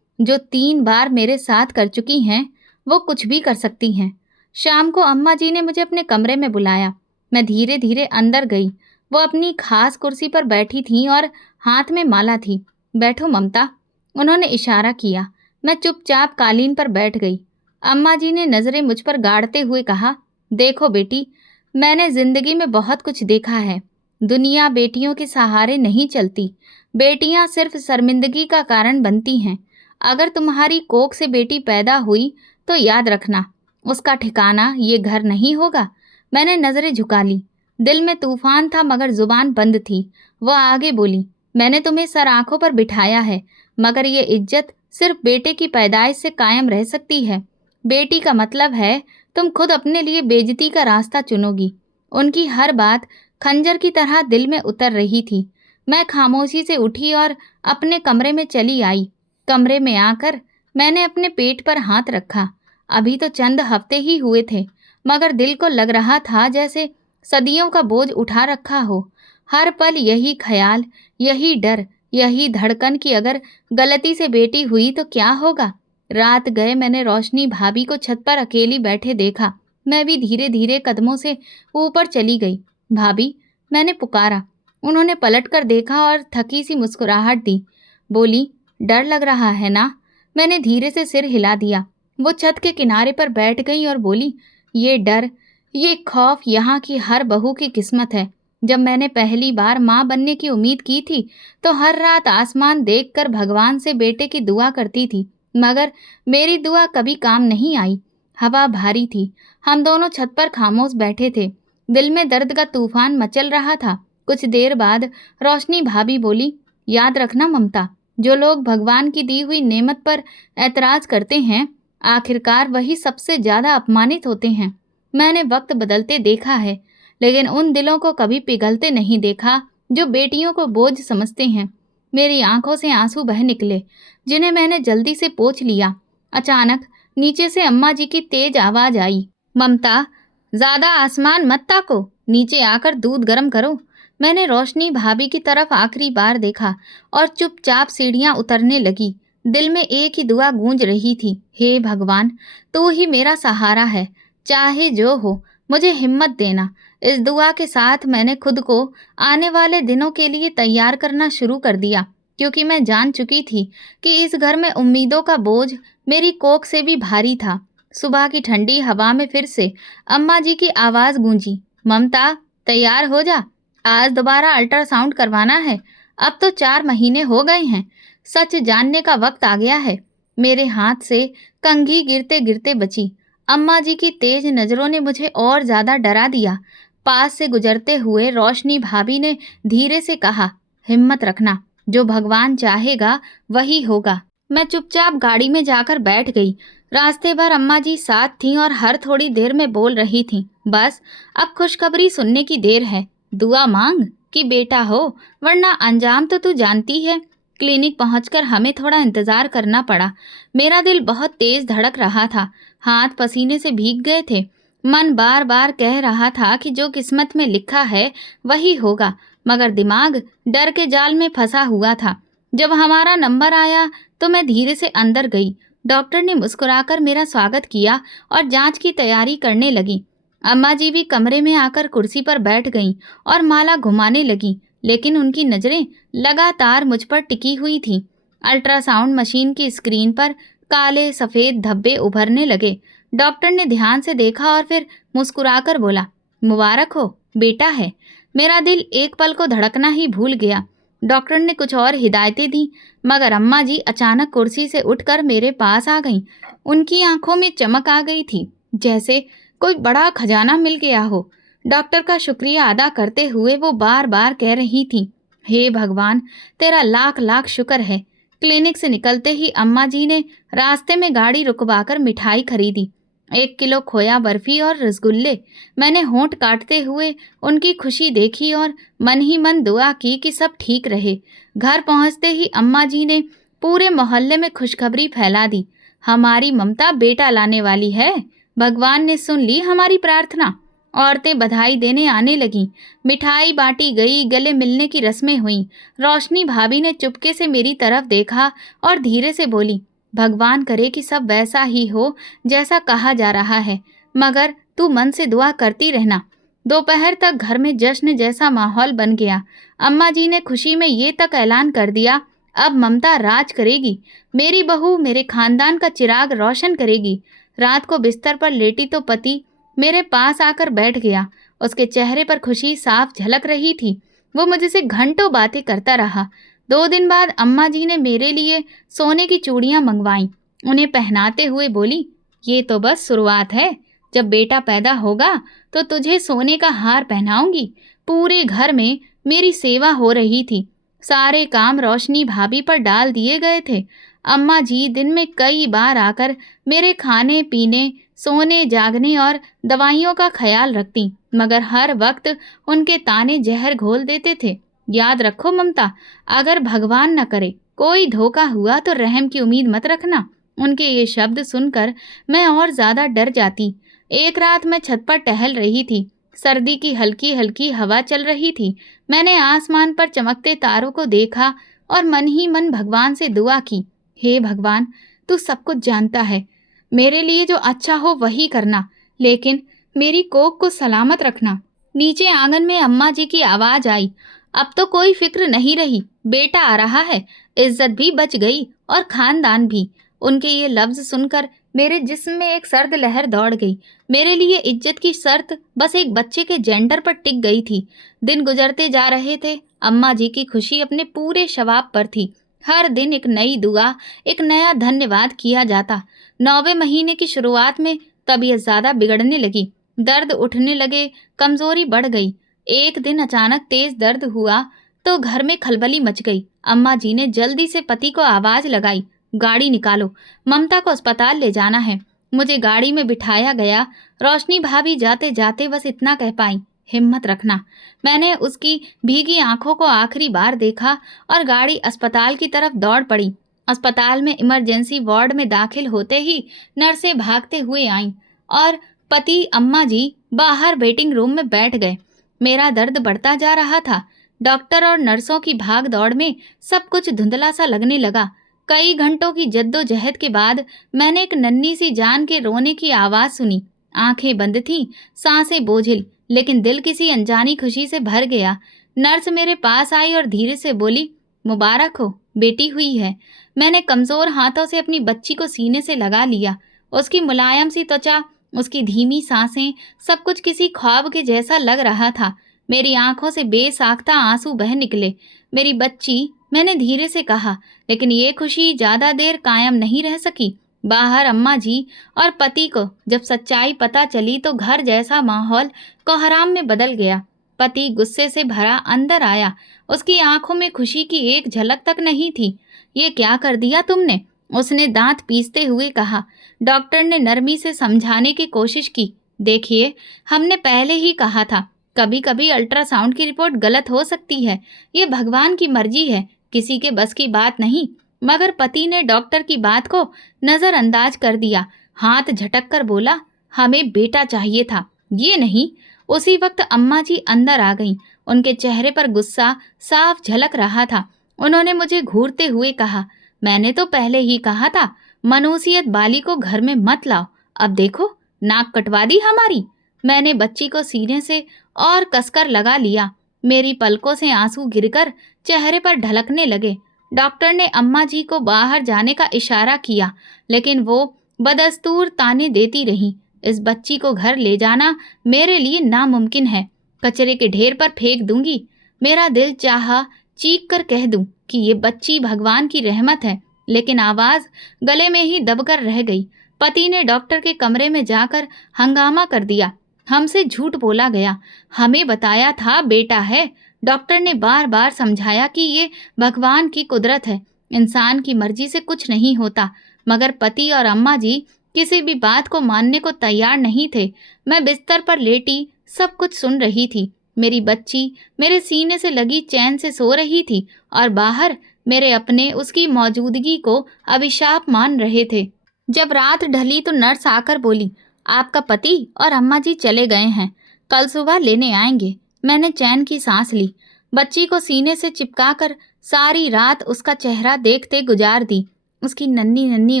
जो 3 बार मेरे साथ कर चुकी हैं, वो कुछ भी कर सकती हैं। शाम को अम्मा जी ने मुझे अपने कमरे में बुलाया। मैं धीरे धीरे अंदर गई। वो अपनी खास कुर्सी पर बैठी थीं और हाथ में माला थी। बैठो ममता, उन्होंने इशारा किया। मैं चुपचाप कालीन पर बैठ गई। अम्मा जी ने नज़रें मुझ पर गाड़ते हुए कहा, देखो बेटी, मैंने जिंदगी में बहुत कुछ देखा है। दुनिया बेटियों के सहारे नहीं चलती। बेटियां सिर्फ शर्मिंदगी का कारण बनती हैं। अगर तुम्हारी कोख से बेटी पैदा हुई तो याद रखना, उसका ठिकाना ये घर नहीं होगा। मैंने नजरें झुका ली। दिल में तूफान था मगर जुबान बंद थी। वह आगे बोली, मैंने तुम्हें सर आंखों पर बिठाया है, मगर ये इज्जत सिर्फ बेटे की पैदाइश से कायम रह सकती है। बेटी का मतलब है तुम खुद अपने लिए बेइज्जती का रास्ता चुनोगी। उनकी हर बात खंजर की तरह दिल में उतर रही थी। मैं खामोशी से उठी और अपने कमरे में चली आई। कमरे में आकर मैंने अपने पेट पर हाथ रखा। अभी तो चंद हफ्ते ही हुए थे, मगर दिल को लग रहा था जैसे सदियों का बोझ उठा रखा हो। हर पल यही ख्याल, यही डर, यही धड़कन कि अगर गलती से बेटी हुई तो क्या होगा। रात गए मैंने रोशनी भाभी को छत पर अकेली बैठे देखा। मैं भी धीरे धीरे कदमों से ऊपर चली गई। भाभी, मैंने पुकारा। उन्होंने पलटकर देखा और थकी सी मुस्कुराहट दी। बोली, डर लग रहा है ना? मैंने धीरे से सिर हिला दिया। वो छत के किनारे पर बैठ गई और बोली, ये डर, ये खौफ यहाँ की हर बहू की किस्मत है। जब मैंने पहली बार माँ बनने की उम्मीद की थी तो हर रात आसमान देखकर भगवान से बेटे की दुआ करती थी, मगर मेरी दुआ कभी काम नहीं आई। हवा भारी थी। हम दोनों छत पर खामोश बैठे थे। दिल में दर्द का तूफान मचल रहा था। कुछ देर बाद रोशनी भाभी बोली, याद रखना ममता, जो लोग भगवान की दी हुई नेमत पर ऐतराज करते हैं, आखिरकार वही सबसे ज्यादा अपमानित होते हैं। मैंने वक्त बदलते देखा है, लेकिन उन दिलों को कभी पिघलते नहीं देखा जो बेटियों को बोझ समझते हैं। मेरी आंखों से आंसू बह निकले, जिन्हें मैंने जल्दी से पोंछ लिया। अचानक नीचे से अम्मा जी की तेज आवाज आई, ममता, ज्यादा आसमान मत ताको, नीचे आकर दूध गर्म करो। मैंने रोशनी भाभी की तरफ आखिरी बार देखा और चुपचाप सीढ़ियां उतरने लगी। दिल में एक ही दुआ गूंज रही थी, हे भगवान, तू ही मेरा सहारा है, चाहे जो हो मुझे हिम्मत देना। इस दुआ के साथ मैंने खुद को आने वाले दिनों के लिए तैयार करना शुरू कर दिया, क्योंकि मैं जान चुकी थी कि इस घर में उम्मीदों का बोझ मेरी कोख से भी भारी था। सुबह की ठंडी हवा में फिर से अम्मा जी की आवाज़ गूंजी, ममता, तैयार हो जा, आज दोबारा अल्ट्रासाउंड करवाना है। अब तो 4 महीने हो गए हैं, सच जानने का वक्त आ गया है। मेरे हाथ से कंघी गिरते गिरते बची। अम्मा जी की तेज नज़रों ने मुझे और ज़्यादा डरा दिया। पास से गुजरते हुए रोशनी भाभी ने धीरे से कहा, हिम्मत रखना, जो भगवान चाहेगा वही होगा। मैं चुपचाप गाड़ी में जाकर बैठ गई। रास्ते भर अम्मा जी साथ थीं और हर थोड़ी देर में बोल रही थीं, बस अब खुशखबरी सुनने की देर है, दुआ मांग कि बेटा हो, वरना अंजाम तो तू जानती है। क्लिनिक पहुंचकर हमें थोड़ा इंतजार करना पड़ा। मेरा दिल बहुत तेज धड़क रहा था, हाथ पसीने से भीग गए थे। मन बार बार कह रहा था कि जो किस्मत में लिखा है वही होगा, मगर दिमाग डर के जाल में फंसा हुआ था। जब हमारा नंबर आया तो मैं धीरे से अंदर गई। डॉक्टर ने मुस्कुराकर मेरा स्वागत किया और जांच की तैयारी करने लगी। अम्मा जी भी कमरे में आकर कुर्सी पर बैठ गईं और माला घुमाने लगीं, लेकिन उनकी नज़रें लगातार मुझ पर टिकी हुई थीं। अल्ट्रासाउंड मशीन की स्क्रीन पर काले सफ़ेद धब्बे उभरने लगे। डॉक्टर ने ध्यान से देखा और फिर मुस्कुराकर बोला, मुबारक हो, बेटा है। मेरा दिल एक पल को धड़कना ही भूल गया। डॉक्टर ने कुछ और हिदायतें दी, मगर अम्मा जी अचानक कुर्सी से उठकर मेरे पास आ गईं। उनकी आंखों में चमक आ गई थी, जैसे कोई बड़ा खजाना मिल गया हो। डॉक्टर का शुक्रिया अदा करते हुए वो बार बार कह रही थी, हे भगवान, तेरा लाख लाख शुक्र है। क्लिनिक से निकलते ही अम्मा जी ने रास्ते में गाड़ी रुकवाकर मिठाई खरीदी, 1 किलो खोया बर्फी और रसगुल्ले। मैंने होंठ काटते हुए उनकी खुशी देखी और मन ही मन दुआ की कि सब ठीक रहे। घर पहुंचते ही अम्मा जी ने पूरे मोहल्ले में खुशखबरी फैला दी, हमारी ममता बेटा लाने वाली है। भगवान ने सुन ली हमारी प्रार्थना। औरतें बधाई देने आने लगीं, मिठाई बांटी गई, गले मिलने की रस्में हुईं। रोशनी भाभी ने चुपके से मेरी तरफ देखा और धीरे से बोली, भगवान करे कि सब वैसा ही हो जैसा कहा जा रहा है, मगर तू मन से दुआ करती रहना। दोपहर तक घर में जश्न जैसा माहौल बन गया। अम्मा जी ने खुशी में ये तक ऐलान कर दिया, अब ममता राज करेगी, मेरी बहू मेरे खानदान का चिराग रोशन करेगी। रात को बिस्तर पर लेटी तो पति मेरे पास आकर बैठ गया। उसके चेहरे पर खुशी साफ झलक रही थी। वो मुझसे घंटों बातें करता रहा। 2 दिन बाद अम्मा जी ने मेरे लिए सोने की चूड़ियाँ मंगवाईं। उन्हें पहनाते हुए बोली, ये तो बस शुरुआत है, जब बेटा पैदा होगा तो तुझे सोने का हार पहनाऊंगी। पूरे घर में मेरी सेवा हो रही थी। सारे काम रोशनी भाभी पर डाल दिए गए थे। अम्मा जी दिन में कई बार आकर मेरे खाने पीने, सोने जागने और दवाइयों का ख्याल रखती, मगर हर वक्त उनके ताने जहर घोल देते थे। याद रखो ममता, अगर भगवान न करे कोई धोखा हुआ तो रहम की उम्मीद मत रखना। उनके ये शब्द सुनकर मैं और ज़्यादा डर जाती। एक रात मैं छत पर टहल रही थी। सर्दी की हल्की हल्की हवा चल रही थी। मैंने आसमान पर चमकते तारों को देखा और मन ही मन भगवान से दुआ की, हे भगवान, तू सब कुछ जानता है। मेरे लिए जो अच्छा हो वही करना, लेकिन मेरी कोख को सलामत रखना। नीचे आंगन में अम्मा जी की आवाज आई। अब तो कोई फिक्र नहीं रही, बेटा आ रहा है, इज्जत भी बच गई और खानदान भी। उनके ये लफ्ज सुनकर मेरे जिस्म में एक सर्द लहर दौड़ गई। मेरे लिए इज्जत की शर्त बस एक बच्चे के जेंडर पर टिक गई थी। दिन गुजरते जा रहे थे, अम्मा जी की खुशी अपने पूरे शवाब पर थी। हर दिन एक नई दुआ, एक नया धन्यवाद किया जाता। 9वें महीने की शुरुआत में तबीयत ज्यादा बिगड़ने लगी, दर्द उठने लगे, कमजोरी बढ़ गई। एक दिन अचानक तेज दर्द हुआ तो घर में खलबली मच गई। अम्मा जी ने जल्दी से पति को आवाज लगाई, गाड़ी निकालो, ममता को अस्पताल ले जाना है। मुझे गाड़ी में बिठाया गया। रोशनी भाभी जाते जाते बस इतना कह पाई, हिम्मत रखना। मैंने उसकी भीगी आंखों को आखिरी बार देखा और गाड़ी अस्पताल की तरफ दौड़ पड़ी। अस्पताल में इमरजेंसी वार्ड में दाखिल होते ही नर्सें भागते हुए आईं और पति अम्मा जी बाहर वेटिंग रूम में बैठ गए। मेरा दर्द बढ़ता जा रहा था। डॉक्टर और नर्सों की भाग दौड़ में सब कुछ धुंधला सा लगने लगा। कई घंटों की जद्दोजहद के बाद मैंने एक नन्ही सी जान के रोने की आवाज़ सुनी। आंखें बंद थीं, सांसें बोझिल, लेकिन दिल किसी अनजानी खुशी से भर गया। नर्स मेरे पास आई और धीरे से बोली, मुबारक हो, बेटी हुई है। मैंने कमज़ोर हाथों से अपनी बच्ची को सीने से लगा लिया। उसकी मुलायम सी त्वचा, उसकी धीमी सांसें, सब कुछ किसी ख्वाब के जैसा लग रहा था। मेरी आंखों से बेसाख्ता आंसू बह निकले। मेरी बच्ची, मैंने धीरे से कहा, लेकिन ये खुशी ज़्यादा देर कायम नहीं रह सकी। बाहर अम्मा जी और पति को जब सच्चाई पता चली तो घर जैसा माहौल कोहराम में बदल गया। पति गुस्से से भरा अंदर आया। उसकी आंखों में खुशी की एक झलक तक नहीं थी। ये क्या कर दिया तुमने? उसने दांत पीसते हुए कहा। डॉक्टर ने नरमी से समझाने की कोशिश की। देखिए, हमने पहले ही कहा था, कभी कभी अल्ट्रासाउंड की रिपोर्ट गलत हो सकती है। ये भगवान की मर्जी है, किसी के बस की बात नहीं। मगर पति ने डॉक्टर की बात को नज़रअंदाज कर दिया। हाथ झटक कर बोला, हमें बेटा चाहिए था, ये नहीं। उसी वक्त अम्मा जी अंदर आ गईं। उनके चेहरे पर गुस्सा साफ झलक रहा था। उन्होंने मुझे घूरते हुए कहा, मैंने तो पहले ही कहा था, मनुष्यत बाली को घर में मत लाओ। अब देखो, नाक कटवा दी हमारी। मैंने बच्ची को सीने से और कसकर लगा लिया। मेरी पलकों से आंसू गिरकर चेहरे पर ढलकने लगे। डॉक्टर ने अम्मा जी को बाहर जाने का इशारा किया, लेकिन वो बदस्तूर ताने देती रहीं। इस बच्ची को घर ले जाना मेरे लिए नामुमकिन है। कचरे के ढेर पर फेंक दूंगी। मेरा दिल चाहा चीख कर कह दूं कि ये बच्ची भगवान की रहमत है, लेकिन आवाज़ गले में ही दबकर रह गई। पति ने डॉक्टर के कमरे में जाकर हंगामा कर दिया। हमसे झूठ बोला गया, हमें बताया था बेटा है। डॉक्टर ने बार बार समझाया कि ये भगवान की कुदरत है, इंसान की मर्जी से कुछ नहीं होता। मगर पति और अम्मा जी किसी भी बात को मानने को तैयार नहीं थे। मैं बिस्तर पर लेटी सब कुछ सुन रही थी। मेरी बच्ची मेरे सीने से लगी चैन से सो रही थी और बाहर मेरे अपने उसकी मौजूदगी को अभिशाप मान रहे थे। जब रात ढली तो नर्स आकर बोली, आपका पति और अम्मा जी चले गए हैं, कल सुबह लेने आएंगे। मैंने चैन की सांस ली। बच्ची को सीने से चिपकाकर सारी रात उसका चेहरा देखते गुजार दी। उसकी नन्ही नन्ही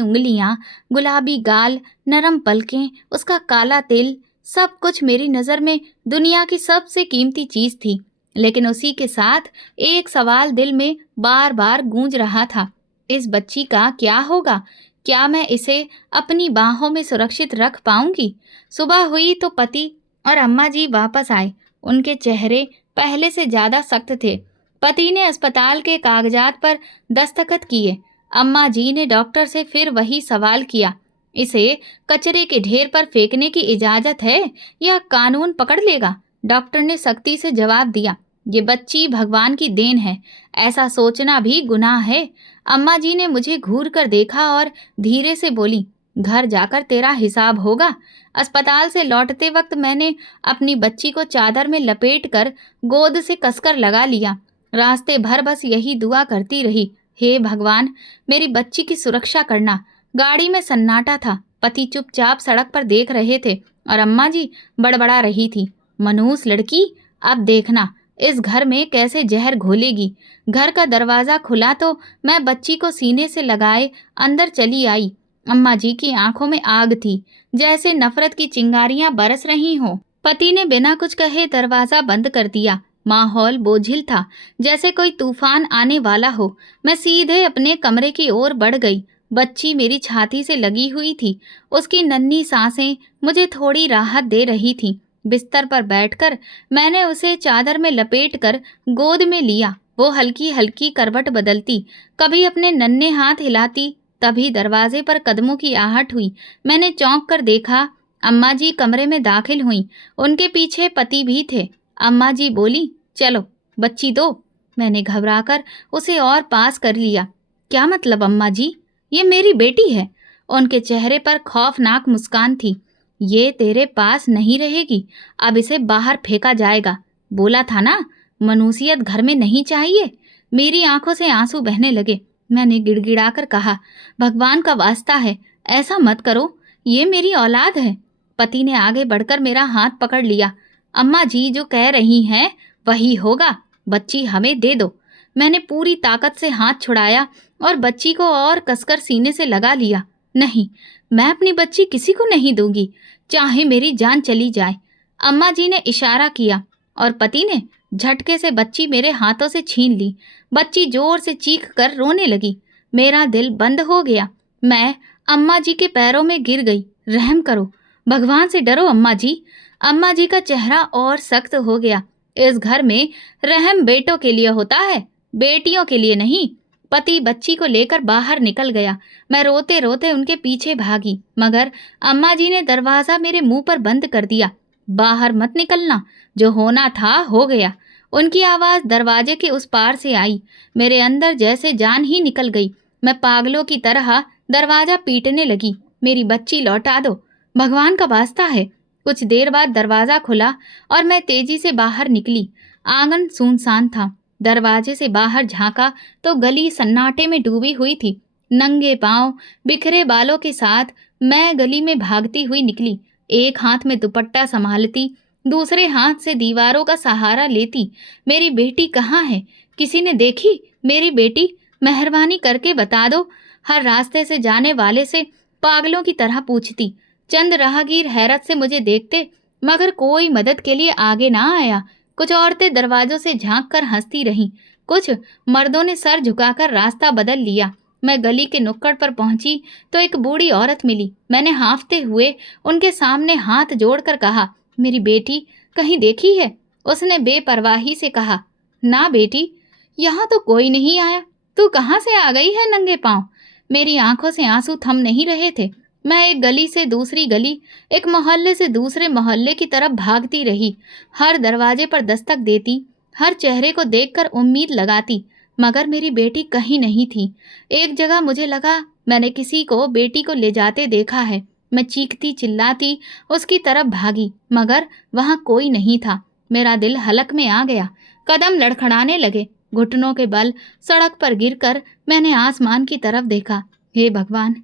उंगलियां, गुलाबी गाल, नरम पलकें, उसका काला तिल, सब कुछ मेरी नज़र में दुनिया की सबसे कीमती चीज़ थी। लेकिन उसी के साथ एक सवाल दिल में बार बार गूंज रहा था, इस बच्ची का क्या होगा? क्या मैं इसे अपनी बाहों में सुरक्षित रख पाऊंगी? सुबह हुई तो पति और अम्मा जी वापस आए। उनके चेहरे पहले से ज़्यादा सख्त थे। पति ने अस्पताल के कागजात पर दस्तखत किए। अम्मा जी ने डॉक्टर से फिर वही सवाल किया, इसे कचरे के ढेर पर फेंकने की इजाज़त है या कानून पकड़ लेगा? डॉक्टर ने सख्ती से जवाब दिया, ये बच्ची भगवान की देन है, ऐसा सोचना भी गुनाह है। अम्मा जी ने मुझे घूर कर देखा और धीरे से बोली, घर जाकर तेरा हिसाब होगा। अस्पताल से लौटते वक्त मैंने अपनी बच्ची को चादर में लपेटकर गोद से कसकर लगा लिया। रास्ते भर बस यही दुआ करती रही, हे भगवान, मेरी बच्ची की सुरक्षा करना। गाड़ी में सन्नाटा था। पति चुपचाप सड़क पर देख रहे थे और अम्मा जी बड़बड़ा रही थी, मनहूस लड़की, अब देखना इस घर में कैसे जहर घोलेगी। घर का दरवाज़ा खुला तो मैं बच्ची को सीने से लगाए अंदर चली आई। अम्मा जी की आंखों में आग थी, जैसे नफरत की चिंगारियां बरस रही हों। पति ने बिना कुछ कहे दरवाज़ा बंद कर दिया। माहौल बोझिल था, जैसे कोई तूफान आने वाला हो। मैं सीधे अपने कमरे की ओर बढ़ गई। बच्ची मेरी छाती से लगी हुई थी। उसकी नन्ही सांसें मुझे थोड़ी राहत दे रही थीं। बिस्तर पर बैठकर मैंने उसे चादर में लपेटकर गोद में लिया। वो हल्की हल्की करवट बदलती, कभी अपने नन्हे हाथ हिलाती। तभी दरवाजे पर कदमों की आहट हुई। मैंने चौंक कर देखा। अम्मा जी कमरे में दाखिल हुईं। उनके पीछे पति भी थे। अम्मा जी बोली, चलो बच्ची दो। मैंने घबराकर उसे और पास कर लिया। क्या मतलब अम्मा जी? ये मेरी बेटी है। उनके चेहरे पर खौफनाक मुस्कान थी। ये तेरे पास नहीं रहेगी, अब इसे बाहर फेंका जाएगा। बोला था ना, मनुष्यत घर में नहीं चाहिए। मेरी आंखों से आंसू बहने लगे। मैंने गिड़गिड़ाकर कहा, भगवान का वास्ता है, ऐसा मत करो, ये मेरी औलाद है। पति ने आगे बढ़कर मेरा हाथ पकड़ लिया। अम्मा जी जो कह रही हैं वही होगा, बच्ची हमें दे दो। मैंने पूरी ताकत से हाथ छुड़ाया और बच्ची को और कसकर सीने से लगा लिया। नहीं, मैं अपनी बच्ची किसी को नहीं दूंगी, चाहे मेरी जान चली जाए। अम्मा जी ने इशारा किया और पति ने झटके से बच्ची मेरे हाथों से छीन ली। बच्ची जोर से चीख कर रोने लगी। मेरा दिल बंद हो गया। मैं अम्मा जी के पैरों में गिर गई। रहम करो, भगवान से डरो अम्मा जी। अम्मा जी का चेहरा और सख्त हो गया। इस घर में रहम बेटों के लिए होता है, बेटियों के लिए नहीं। पति बच्ची को लेकर बाहर निकल गया। मैं रोते रोते उनके पीछे भागी, मगर अम्मा जी ने दरवाज़ा मेरे मुंह पर बंद कर दिया। बाहर मत निकलना, जो होना था हो गया। उनकी आवाज़ दरवाजे के उस पार से आई। मेरे अंदर जैसे जान ही निकल गई। मैं पागलों की तरह दरवाज़ा पीटने लगी। मेरी बच्ची लौटा दो, भगवान का वास्ता है। कुछ देर बाद दरवाज़ा खुला और मैं तेजी से बाहर निकली। आंगन सुनसान था। दरवाजे से बाहर झांका तो गली सन्नाटे में डूबी हुई थी। नंगे पांव, बिखरे बालों के साथ मैं गली में भागती हुई निकली। एक हाथ में दुपट्टा संभालती, दूसरे हाथ से दीवारों का सहारा लेती। मेरी बेटी कहाँ है? किसी ने देखी मेरी बेटी? मेहरबानी करके बता दो। हर रास्ते से जाने वाले से पागलों की तरह पूछती। चंद राहगीर हैरत से मुझे देखते, मगर कोई मदद के लिए आगे ना आया। कुछ औरतें दरवाजों से झांक कर हंसती रहीं। कुछ मर्दों ने सर झुकाकर रास्ता बदल लिया। मैं गली के नुक्कड़ पर पहुंची तो एक बूढ़ी औरत मिली। मैंने हांफते हुए उनके सामने हाथ जोड़कर कहा, मेरी बेटी कहीं देखी है? उसने बेपरवाही से कहा, ना बेटी, यहाँ तो कोई नहीं आया। तू कहाँ से आ गई है नंगे पांव? मेरी आंखों से आंसू थम नहीं रहे थे। मैं एक गली से दूसरी गली, एक मोहल्ले से दूसरे मोहल्ले की तरफ भागती रही। हर दरवाजे पर दस्तक देती, हर चेहरे को देखकर उम्मीद लगाती, मगर मेरी बेटी कहीं नहीं थी। एक जगह मुझे लगा मैंने किसी को बेटी को ले जाते देखा है। मैं चीखती चिल्लाती उसकी तरफ भागी, मगर वहाँ कोई नहीं था। मेरा दिल हलक में आ गया। कदम लड़खड़ाने लगे। घुटनों के बल सड़क पर गिरकर मैंने आसमान की तरफ देखा। हे भगवान,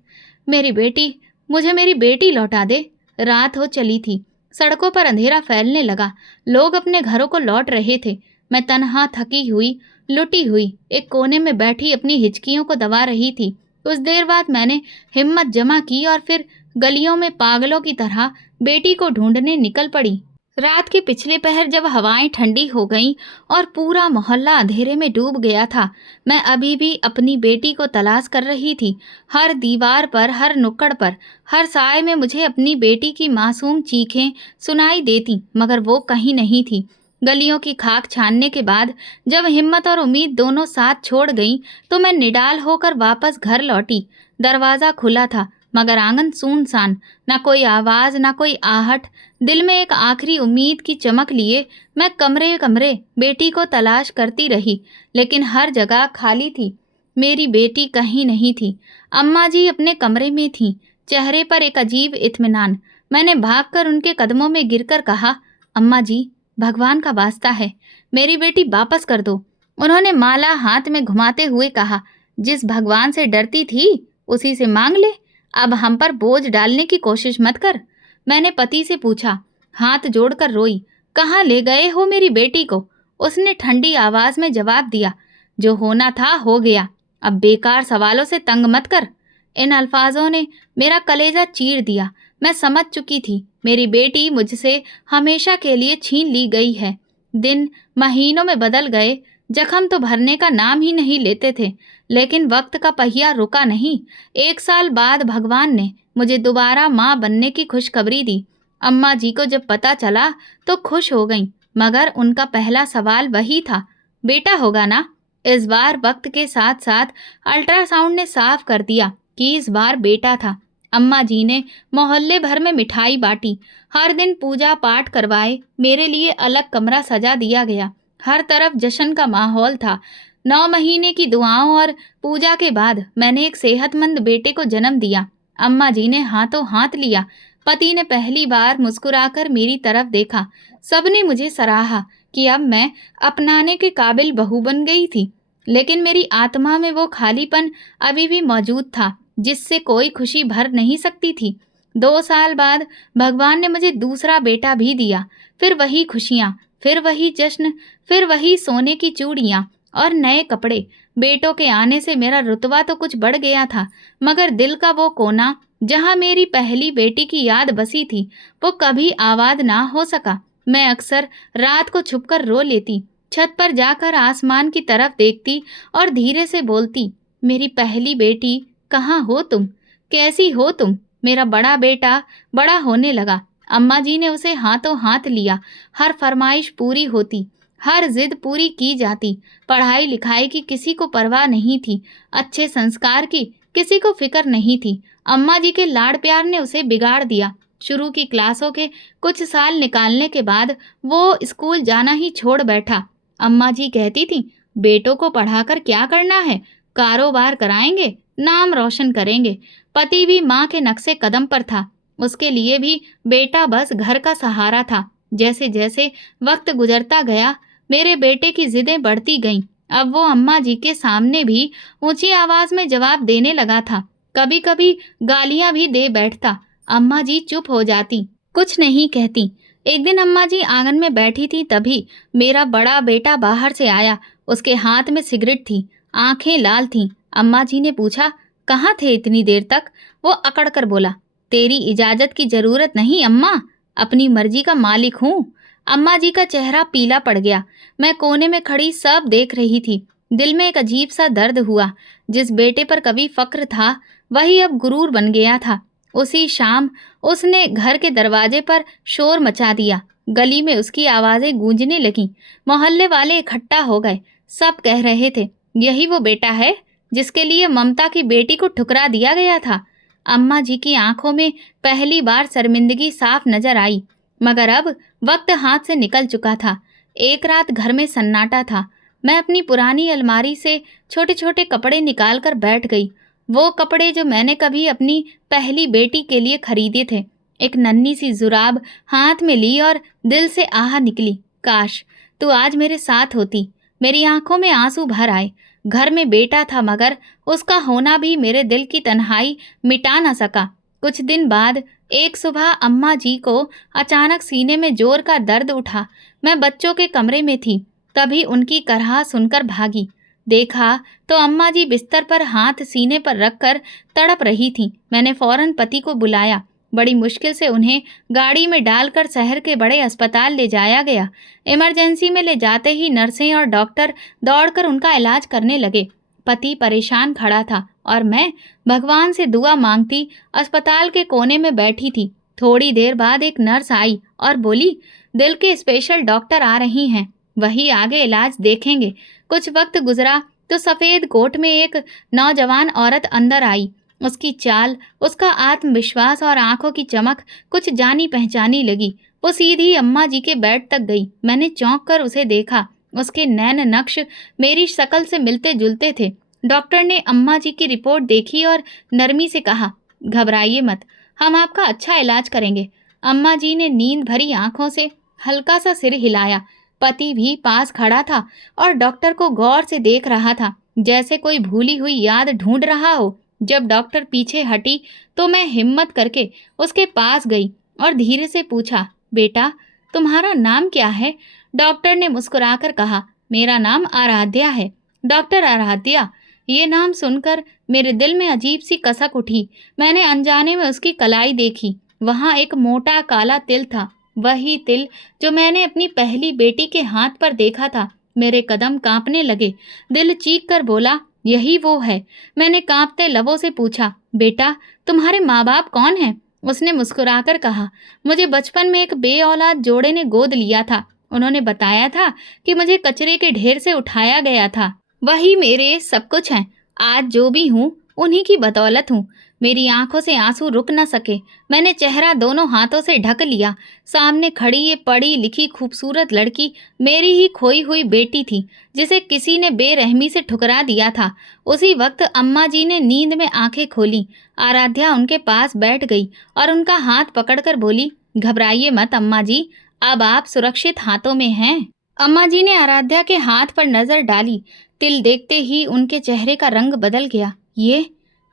मेरी बेटी, मुझे मेरी बेटी लौटा दे। रात हो चली थी। सड़कों पर अंधेरा फैलने लगा। लोग अपने घरों को लौट रहे थे। मैं तन्हा, थकी हुई, लुटी हुई एक कोने में बैठी अपनी हिचकियों को दबा रही थी। कुछ देर बाद मैंने हिम्मत जमा की और फिर गलियों में पागलों की तरह बेटी को ढूंढने निकल पड़ी। रात के पिछले पहर जब हवाएं ठंडी हो गईं और पूरा मोहल्ला अंधेरे में डूब गया था, मैं अभी भी अपनी बेटी को तलाश कर रही थी। हर दीवार पर, हर नुक्कड़ पर, हर साए में मुझे अपनी बेटी की मासूम चीखें सुनाई देती, मगर वो कहीं नहीं थी। गलियों की खाक छानने के बाद जब हिम्मत और उम्मीद दोनों साथ छोड़ गईं, तो मैं निडाल होकर वापस घर लौटी। दरवाज़ा खुला था, मगर आंगन सुनसान। ना कोई आवाज़, ना कोई आहट। दिल में एक आखिरी उम्मीद की चमक लिए मैं कमरे कमरे बेटी को तलाश करती रही, लेकिन हर जगह खाली थी। मेरी बेटी कहीं नहीं थी। अम्मा जी अपने कमरे में थीं, चेहरे पर एक अजीब इत्मीनान। मैंने भागकर उनके कदमों में गिरकर कहा, अम्मा जी, भगवान का वास्ता है, मेरी बेटी वापस कर दो। उन्होंने माला हाथ में घुमाते हुए कहा, जिस भगवान से डरती थी उसी से मांग ले, अब हम पर बोझ डालने की कोशिश मत कर। मैंने पति से पूछा, हाथ जोड़कर रोई, कहाँ ले गए हो मेरी बेटी को? उसने ठंडी आवाज में जवाब दिया, जो होना था हो गया, अब बेकार सवालों से तंग मत कर। इन अल्फाजों ने मेरा कलेजा चीर दिया। मैं समझ चुकी थी, मेरी बेटी मुझसे हमेशा के लिए छीन ली गई है। दिन महीनों में बदल गए, जख्म तो भरने का नाम ही नहीं लेते थे, लेकिन वक्त का पहिया रुका नहीं। 1 साल बाद भगवान ने मुझे दोबारा माँ बनने की खुशखबरी दी। अम्मा जी को जब पता चला तो खुश हो गईं, मगर उनका पहला सवाल वही था, बेटा होगा ना? इस बार वक्त के साथ साथ अल्ट्रासाउंड ने साफ कर दिया कि इस बार बेटा था। अम्मा जी ने मोहल्ले भर में मिठाई बांटी, हर दिन पूजा पाठ करवाए, मेरे लिए अलग कमरा सजा दिया गया। हर तरफ जश्न का माहौल था। 9 महीने की दुआओं और पूजा के बाद मैंने एक सेहतमंद बेटे को जन्म दिया। अम्मा जी ने हाथों हाथ लिया। पति ने पहली बार मुस्कुराकर मेरी तरफ देखा। सबने मुझे सराहा कि अब मैं अपनाने के काबिल बहू बन गई थी, लेकिन मेरी आत्मा में वो खालीपन अभी भी मौजूद था, जिससे कोई खुशी भर नहीं सकती थी। 2 साल बाद भगवान ने मुझे दूसरा बेटा भी दिया। फिर वही खुशियाँ, फिर वही जश्न, फिर वही सोने की चूड़ियाँ और नए कपड़े। बेटों के आने से मेरा रुतबा तो कुछ बढ़ गया था, मगर दिल का वो कोना जहाँ मेरी पहली बेटी की याद बसी थी, वो कभी आबाद ना हो सका। मैं अक्सर रात को छुपकर रो लेती, छत पर जाकर आसमान की तरफ देखती और धीरे से बोलती, मेरी पहली बेटी, कहाँ हो तुम? कैसी हो तुम? मेरा बड़ा बेटा बड़ा होने लगा। अम्मा जी ने उसे हाथों हाथ लिया। हर फरमाइश पूरी होती, हर जिद पूरी की जाती। पढ़ाई लिखाई की किसी को परवाह नहीं थी, अच्छे संस्कार की किसी को फिक्र नहीं थी। अम्मा जी के लाड़ प्यार ने उसे बिगाड़ दिया। शुरू की क्लासों के कुछ साल निकालने के बाद वो स्कूल जाना ही छोड़ बैठा। अम्मा जी कहती थी, बेटों को पढ़ाकर क्या करना है? कारोबार कराएंगे, नाम रोशन करेंगे। पति भी माँ के नक्शे कदम पर था। उसके लिए भी बेटा बस घर का सहारा था। जैसे जैसे वक्त गुजरता गया, मेरे बेटे की जिदें बढ़ती गईं। अब वो अम्मा जी के सामने भी ऊंची आवाज में जवाब देने लगा था। कभी कभी गालियां भी दे बैठता। अम्मा जी चुप हो जाती, कुछ नहीं कहती। एक दिन अम्मा जी आंगन में बैठी थी, तभी मेरा बड़ा बेटा बाहर से आया। उसके हाथ में सिगरेट थी, आंखें लाल थीं। अम्मा जी ने पूछा, कहाँ थे इतनी देर तक? वो अकड़ कर बोला, तेरी इजाजत की जरूरत नहीं अम्मा, अपनी मर्जी का मालिक हूँ। अम्मा जी का चेहरा पीला पड़ गया। मैं कोने में खड़ी सब देख रही थी। दिल में एक अजीब सा दर्द हुआ। जिस बेटे पर कभी फक्र था, वही अब गुरूर बन गया था। उसी शाम उसने घर के दरवाजे पर शोर मचा दिया। गली में उसकी आवाजें गूंजने लगीं। मोहल्ले वाले इकट्ठा हो गए। सब कह रहे थे, यही वो बेटा है जिसके लिए ममता की बेटी को ठुकरा दिया गया था। अम्मा जी की आंखों में पहली बार शर्मिंदगी साफ नजर आई, मगर अब वक्त हाथ से निकल चुका था। एक रात घर में सन्नाटा था। मैं अपनी पुरानी अलमारी से छोटे छोटे कपड़े निकाल कर बैठ गई। वो कपड़े जो मैंने कभी अपनी पहली बेटी के लिए खरीदे थे। एक नन्ही सी जुराब हाथ में ली और दिल से आह निकली, काश तू आज मेरे साथ होती। मेरी आंखों में आंसू भर आए। घर में बेटा था, मगर उसका होना भी मेरे दिल की तन्हाई मिटा न सका। कुछ दिन बाद एक सुबह अम्मा जी को अचानक सीने में जोर का दर्द उठा। मैं बच्चों के कमरे में थी, तभी उनकी कराह सुनकर भागी। देखा तो अम्मा जी बिस्तर पर हाथ सीने पर रखकर तड़प रही थीं। मैंने फौरन पति को बुलाया। बड़ी मुश्किल से उन्हें गाड़ी में डालकर शहर के बड़े अस्पताल ले जाया गया। इमरजेंसी में ले जाते ही नर्सें और डॉक्टर दौड़कर उनका इलाज करने लगे। पति परेशान खड़ा था और मैं भगवान से दुआ मांगती अस्पताल के कोने में बैठी थी। थोड़ी देर बाद एक नर्स आई और बोली, दिल के स्पेशल डॉक्टर आ रही हैं, वही आगे इलाज देखेंगे। कुछ वक्त गुजरा तो सफ़ेद कोट में एक नौजवान औरत अंदर आई। उसकी चाल, उसका आत्मविश्वास और आंखों की चमक कुछ जानी पहचानी लगी। वो सीधी अम्मा जी के बेड तक गई। मैंने चौंक कर उसे देखा। उसके नैन नक्श मेरी शक्ल से मिलते जुलते थे। डॉक्टर ने अम्मा जी की रिपोर्ट देखी और नरमी से कहा, घबराइए मत, हम आपका अच्छा इलाज करेंगे। अम्मा जी ने नींद भरी आंखों से हल्का सा सिर हिलाया। पति भी पास खड़ा था और डॉक्टर को गौर से देख रहा था, जैसे कोई भूली हुई याद ढूंढ रहा हो। जब डॉक्टर पीछे हटी तो मैं हिम्मत करके उसके पास गई और धीरे से पूछा, बेटा तुम्हारा नाम क्या है? डॉक्टर ने मुस्कुराकर कहा, मेरा नाम आराध्या है। डॉक्टर आराध्या, ये नाम सुनकर मेरे दिल में अजीब सी कसक उठी। मैंने अनजाने में उसकी कलाई देखी। वहाँ एक मोटा काला तिल था, वही तिल जो मैंने अपनी पहली बेटी के हाथ पर देखा था। मेरे कदम कांपने लगे। दिल चीख कर बोला, यही वो है। मैंने कांपते लबों से पूछा, बेटा तुम्हारे माँ बाप कौन हैं? उसने मुस्कुराकर कहा, मुझे बचपन में एक बे-औलाद जोड़े ने गोद लिया था। उन्होंने बताया था कि मुझे कचरे के ढेर से उठाया गया था। वही मेरे सब कुछ हैं। आज जो भी हूँ उन्हीं की बदौलत हूँ। मेरी आंखों से आंसू रुक न सके। मैंने चेहरा दोनों हाथों से ढक लिया। सामने खड़ी ये पढ़ी लिखी खूबसूरत लड़की मेरी ही खोई हुई बेटी थी, जिसे किसी ने बेरहमी से ठुकरा दिया था। उसी वक्त अम्मा जी ने नींद में आंखें खोली। आराध्या उनके पास बैठ गई और उनका हाथ पकड़कर बोली, घबराइए मत अम्मा जी, अब आप सुरक्षित हाथों में हैं। अम्मा जी ने आराध्या के हाथ पर नजर डाली। तिल देखते ही उनके चेहरे का रंग बदल गया।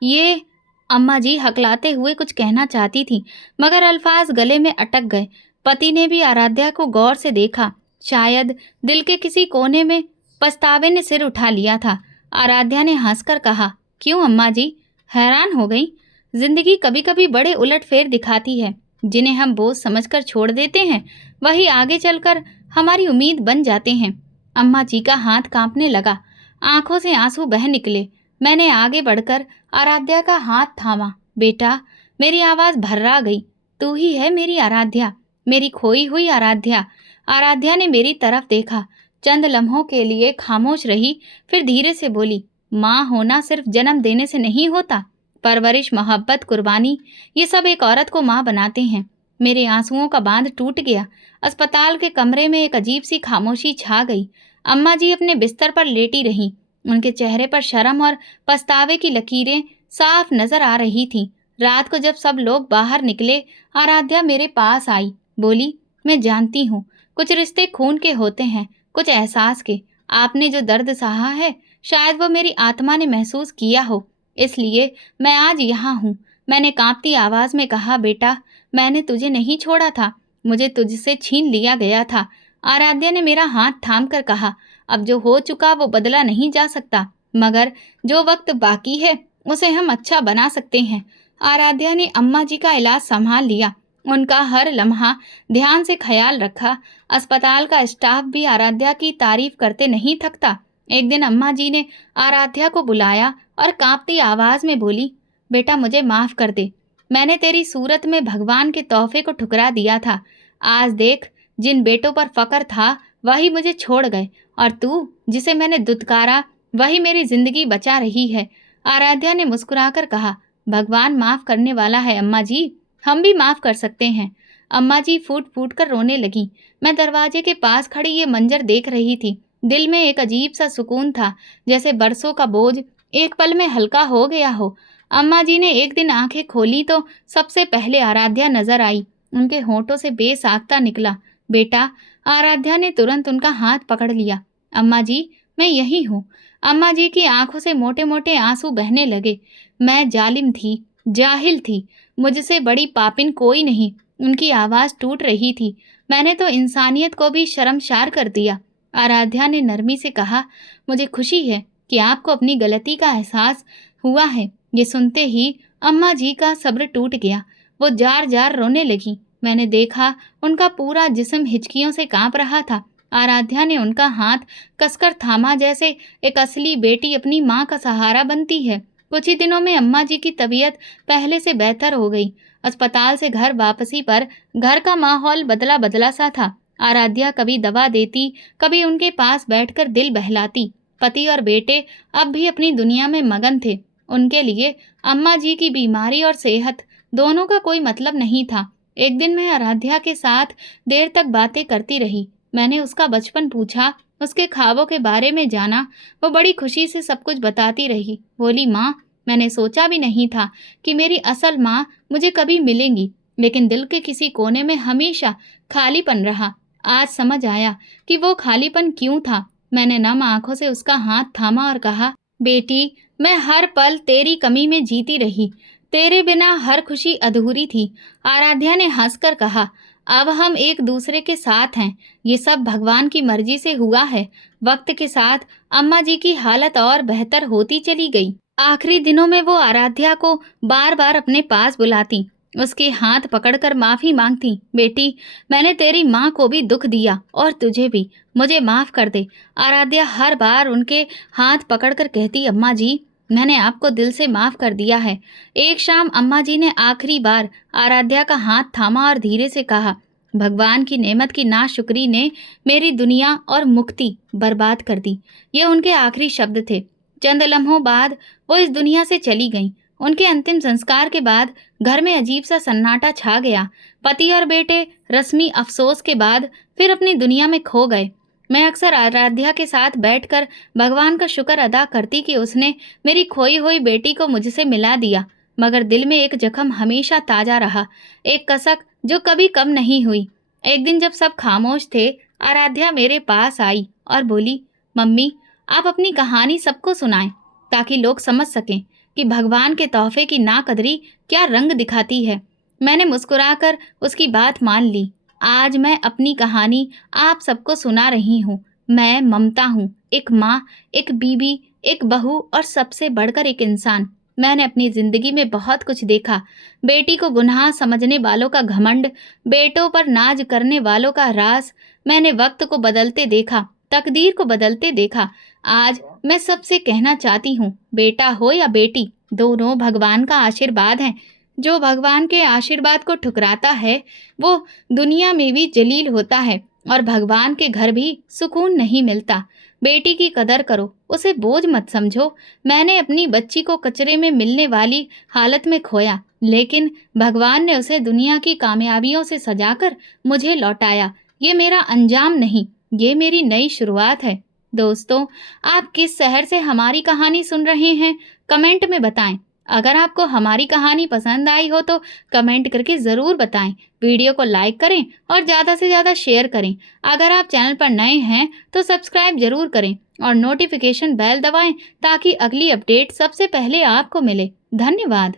ये अम्मा जी हकलाते हुए कुछ कहना चाहती थी, मगर अल्फाज गले में अटक गए। पति ने भी आराध्या को गौर से देखा। शायद दिल के किसी कोने में पछतावे ने सिर उठा लिया था। आराध्या ने हंसकर कहा, क्यों अम्मा जी, हैरान हो गई? जिंदगी कभी कभी बड़े उलटफेर दिखाती है। जिन्हें हम बोझ समझकर छोड़ देते हैं, वही आगे चलकर हमारी उम्मीद बन जाते हैं। अम्मा जी का हाथ कांपने लगा, आंखों से आंसू बह निकले। मैंने आगे बढ़कर आराध्या का हाथ थामा। बेटा, मेरी आवाज़ भर्रा गई, तू ही है मेरी आराध्या, मेरी खोई हुई आराध्या। आराध्या ने मेरी तरफ देखा, चंद लम्हों के लिए खामोश रही, फिर धीरे से बोली, माँ होना सिर्फ जन्म देने से नहीं होता। परवरिश, मोहब्बत, कुर्बानी, ये सब एक औरत को माँ बनाते हैं। मेरे आंसुओं का बांध टूट गया। अस्पताल के कमरे में एक अजीब सी खामोशी छा गई। अम्मा जी अपने बिस्तर पर लेटी रहीं। उनके चेहरे पर शर्म और पछतावे की लकीरें साफ नजर आ रही थीं। रात को जब सब लोग बाहर निकले, आराध्या मेरे पास आई, बोली, मैं जानती हूँ, कुछ रिश्ते खून के होते हैं, कुछ एहसास के। आपने जो दर्द सहा है, शायद वो मेरी आत्मा ने महसूस किया हो, इसलिए मैं आज यहाँ हूँ। मैंने कांपती आवाज़ में कहा, बेटा, मैंने तुझे नहीं छोड़ा था, मुझे तुझसे छीन लिया गया था। आराध्या ने मेरा हाथ थाम कर कहा, अब जो हो चुका वो बदला नहीं जा सकता, मगर जो वक्त बाकी है उसे हम अच्छा बना सकते हैं। आराध्या ने अम्मा जी का इलाज संभाल लिया, उनका हर लम्हा ध्यान से ख्याल रखा। अस्पताल का स्टाफ भी आराध्या की तारीफ करते नहीं थकता। एक दिन अम्मा जी ने आराध्या को बुलाया और कांपती आवाज़ में बोली, बेटा मुझे माफ़ कर दे, मैंने तेरी सूरत में भगवान के तोहफे को ठुकरा दिया था। आज देख, जिन बेटों पर फकर था वही मुझे छोड़ गए, और तू जिसे मैंने दुत्कारा वही मेरी जिंदगी बचा रही है। आराध्या ने मुस्कुराकर कहा, भगवान माफ़ करने वाला है अम्मा जी, हम भी माफ़ कर सकते हैं। अम्मा जी फूट फूट कर रोने लगी। मैं दरवाजे के पास खड़ी ये मंजर देख रही थी। दिल में एक अजीब सा सुकून था, जैसे बरसों का बोझ एक पल में हल्का हो गया हो। अम्मा जी ने एक दिन आंखें खोली तो सबसे पहले आराध्या नजर आई। उनके होंठों से बेसाख्ता निकला, बेटा। आराध्या ने तुरंत उनका हाथ पकड़ लिया। अम्मा जी, मैं यही हूँ। अम्मा जी की आंखों से मोटे मोटे आंसू बहने लगे। मैं जालिम थी, जाहिल थी, मुझसे बड़ी पापिन कोई नहीं। उनकी आवाज़ टूट रही थी। मैंने तो इंसानियत को भी शर्मसार कर दिया। आराध्या ने नरमी से कहा, मुझे खुशी है कि आपको अपनी गलती का एहसास हुआ है। ये सुनते ही अम्मा जी का सब्र टूट गया। वो जार जार रोने लगी। मैंने देखा उनका पूरा जिस्म हिचकियों से कांप रहा था। आराध्या ने उनका हाथ कसकर थामा, जैसे एक असली बेटी अपनी माँ का सहारा बनती है। कुछ ही दिनों में अम्मा जी की तबीयत पहले से बेहतर हो गई। अस्पताल से घर वापसी पर घर का माहौल बदला बदला सा था। आराध्या कभी दवा देती, कभी उनके पास बैठकर दिल बहलाती। पति और बेटे अब भी अपनी दुनिया में मगन थे। उनके लिए अम्मा जी की बीमारी और सेहत दोनों का कोई मतलब नहीं था। एक दिन मैं आराध्या के साथ देर तक बातें करती रही। मैंने उसका बचपन पूछा, उसके ख्वाबों के बारे में जाना। वो बड़ी खुशी से सब कुछ बताती रही। बोली, माँ, मैंने सोचा भी नहीं था कि मेरी असल माँ मुझे कभी मिलेंगी, लेकिन दिल के किसी कोने में हमेशा खालीपन रहा। आज समझ आया कि वो खालीपन क्यों था। मैंने नम आंखों से उसका हाथ थामा और कहा, बेटी, मैं हर पल तेरी कमी में जीती रही, तेरे बिना हर खुशी अधूरी थी। आराध्या ने हंसकर कहा, अब हम एक दूसरे के साथ हैं। ये सब भगवान की मर्जी से हुआ है। वक्त के साथ अम्मा जी की हालत और बेहतर होती चली गई। आखिरी दिनों में वो आराध्या को बार बार अपने पास बुलाती, उसके हाथ पकड़कर माफी मांगती। बेटी, मैंने तेरी माँ को भी दुख दिया और तुझे भी, मुझे माफ कर दे। आराध्या हर बार उनके हाथ पकड़कर कहती, अम्मा जी, मैंने आपको दिल से माफ कर दिया है। एक शाम अम्मा जी ने आखिरी बार आराध्या का हाथ थामा और धीरे से कहा, भगवान की नेमत की नाशुक्री ने मेरी दुनिया और मुक्ति बर्बाद कर दी। ये उनके आखिरी शब्द थे। चंद लम्हों बाद वो इस दुनिया से चली गईं। उनके अंतिम संस्कार के बाद घर में अजीब सा सन्नाटा छा गया। पति और बेटे रस्मी अफसोस के बाद फिर अपनी दुनिया में खो गए। मैं अक्सर आराध्या के साथ बैठकर भगवान का शुक्र अदा करती कि उसने मेरी खोई हुई बेटी को मुझसे मिला दिया, मगर दिल में एक जख्म हमेशा ताजा रहा, एक कसक जो कभी कम नहीं हुई। एक दिन जब सब खामोश थे, आराध्या मेरे पास आई और बोली, मम्मी, आप अपनी कहानी सबको सुनाएं ताकि लोग समझ सकें कि भगवान के तोहफे की नाकदरी क्या रंग दिखाती है। मैंने मुस्कुराकर उसकी बात मान ली। आज मैं अपनी कहानी आप सबको सुना रही हूँ। मैं ममता हूँ, एक माँ, एक बीबी, एक बहू और सबसे बढ़कर एक इंसान। मैंने अपनी जिंदगी में बहुत कुछ देखा। बेटी को गुनाह समझने वालों का घमंड, बेटों पर नाज करने वालों का राज। मैंने वक्त को बदलते देखा, तकदीर को बदलते देखा। आज मैं सबसे कहना चाहती हूँ, बेटा हो या बेटी, दोनों भगवान का आशीर्वाद हैं। जो भगवान के आशीर्वाद को ठुकराता है, वो दुनिया में भी जलील होता है और भगवान के घर भी सुकून नहीं मिलता। बेटी की कदर करो, उसे बोझ मत समझो। मैंने अपनी बच्ची को कचरे में मिलने वाली हालत में खोया, लेकिन भगवान ने उसे दुनिया की कामयाबियों से सजाकर मुझे लौटाया। ये मेरा अंजाम नहीं, ये मेरी नई शुरुआत है। दोस्तों, आप किस शहर से हमारी कहानी सुन रहे हैं, कमेंट में बताएं। अगर आपको हमारी कहानी पसंद आई हो तो कमेंट करके ज़रूर बताएं। वीडियो को लाइक करें और ज़्यादा से ज़्यादा शेयर करें। अगर आप चैनल पर नए हैं तो सब्सक्राइब ज़रूर करें और नोटिफिकेशन बेल दबाएं ताकि अगली अपडेट सबसे पहले आपको मिले। धन्यवाद।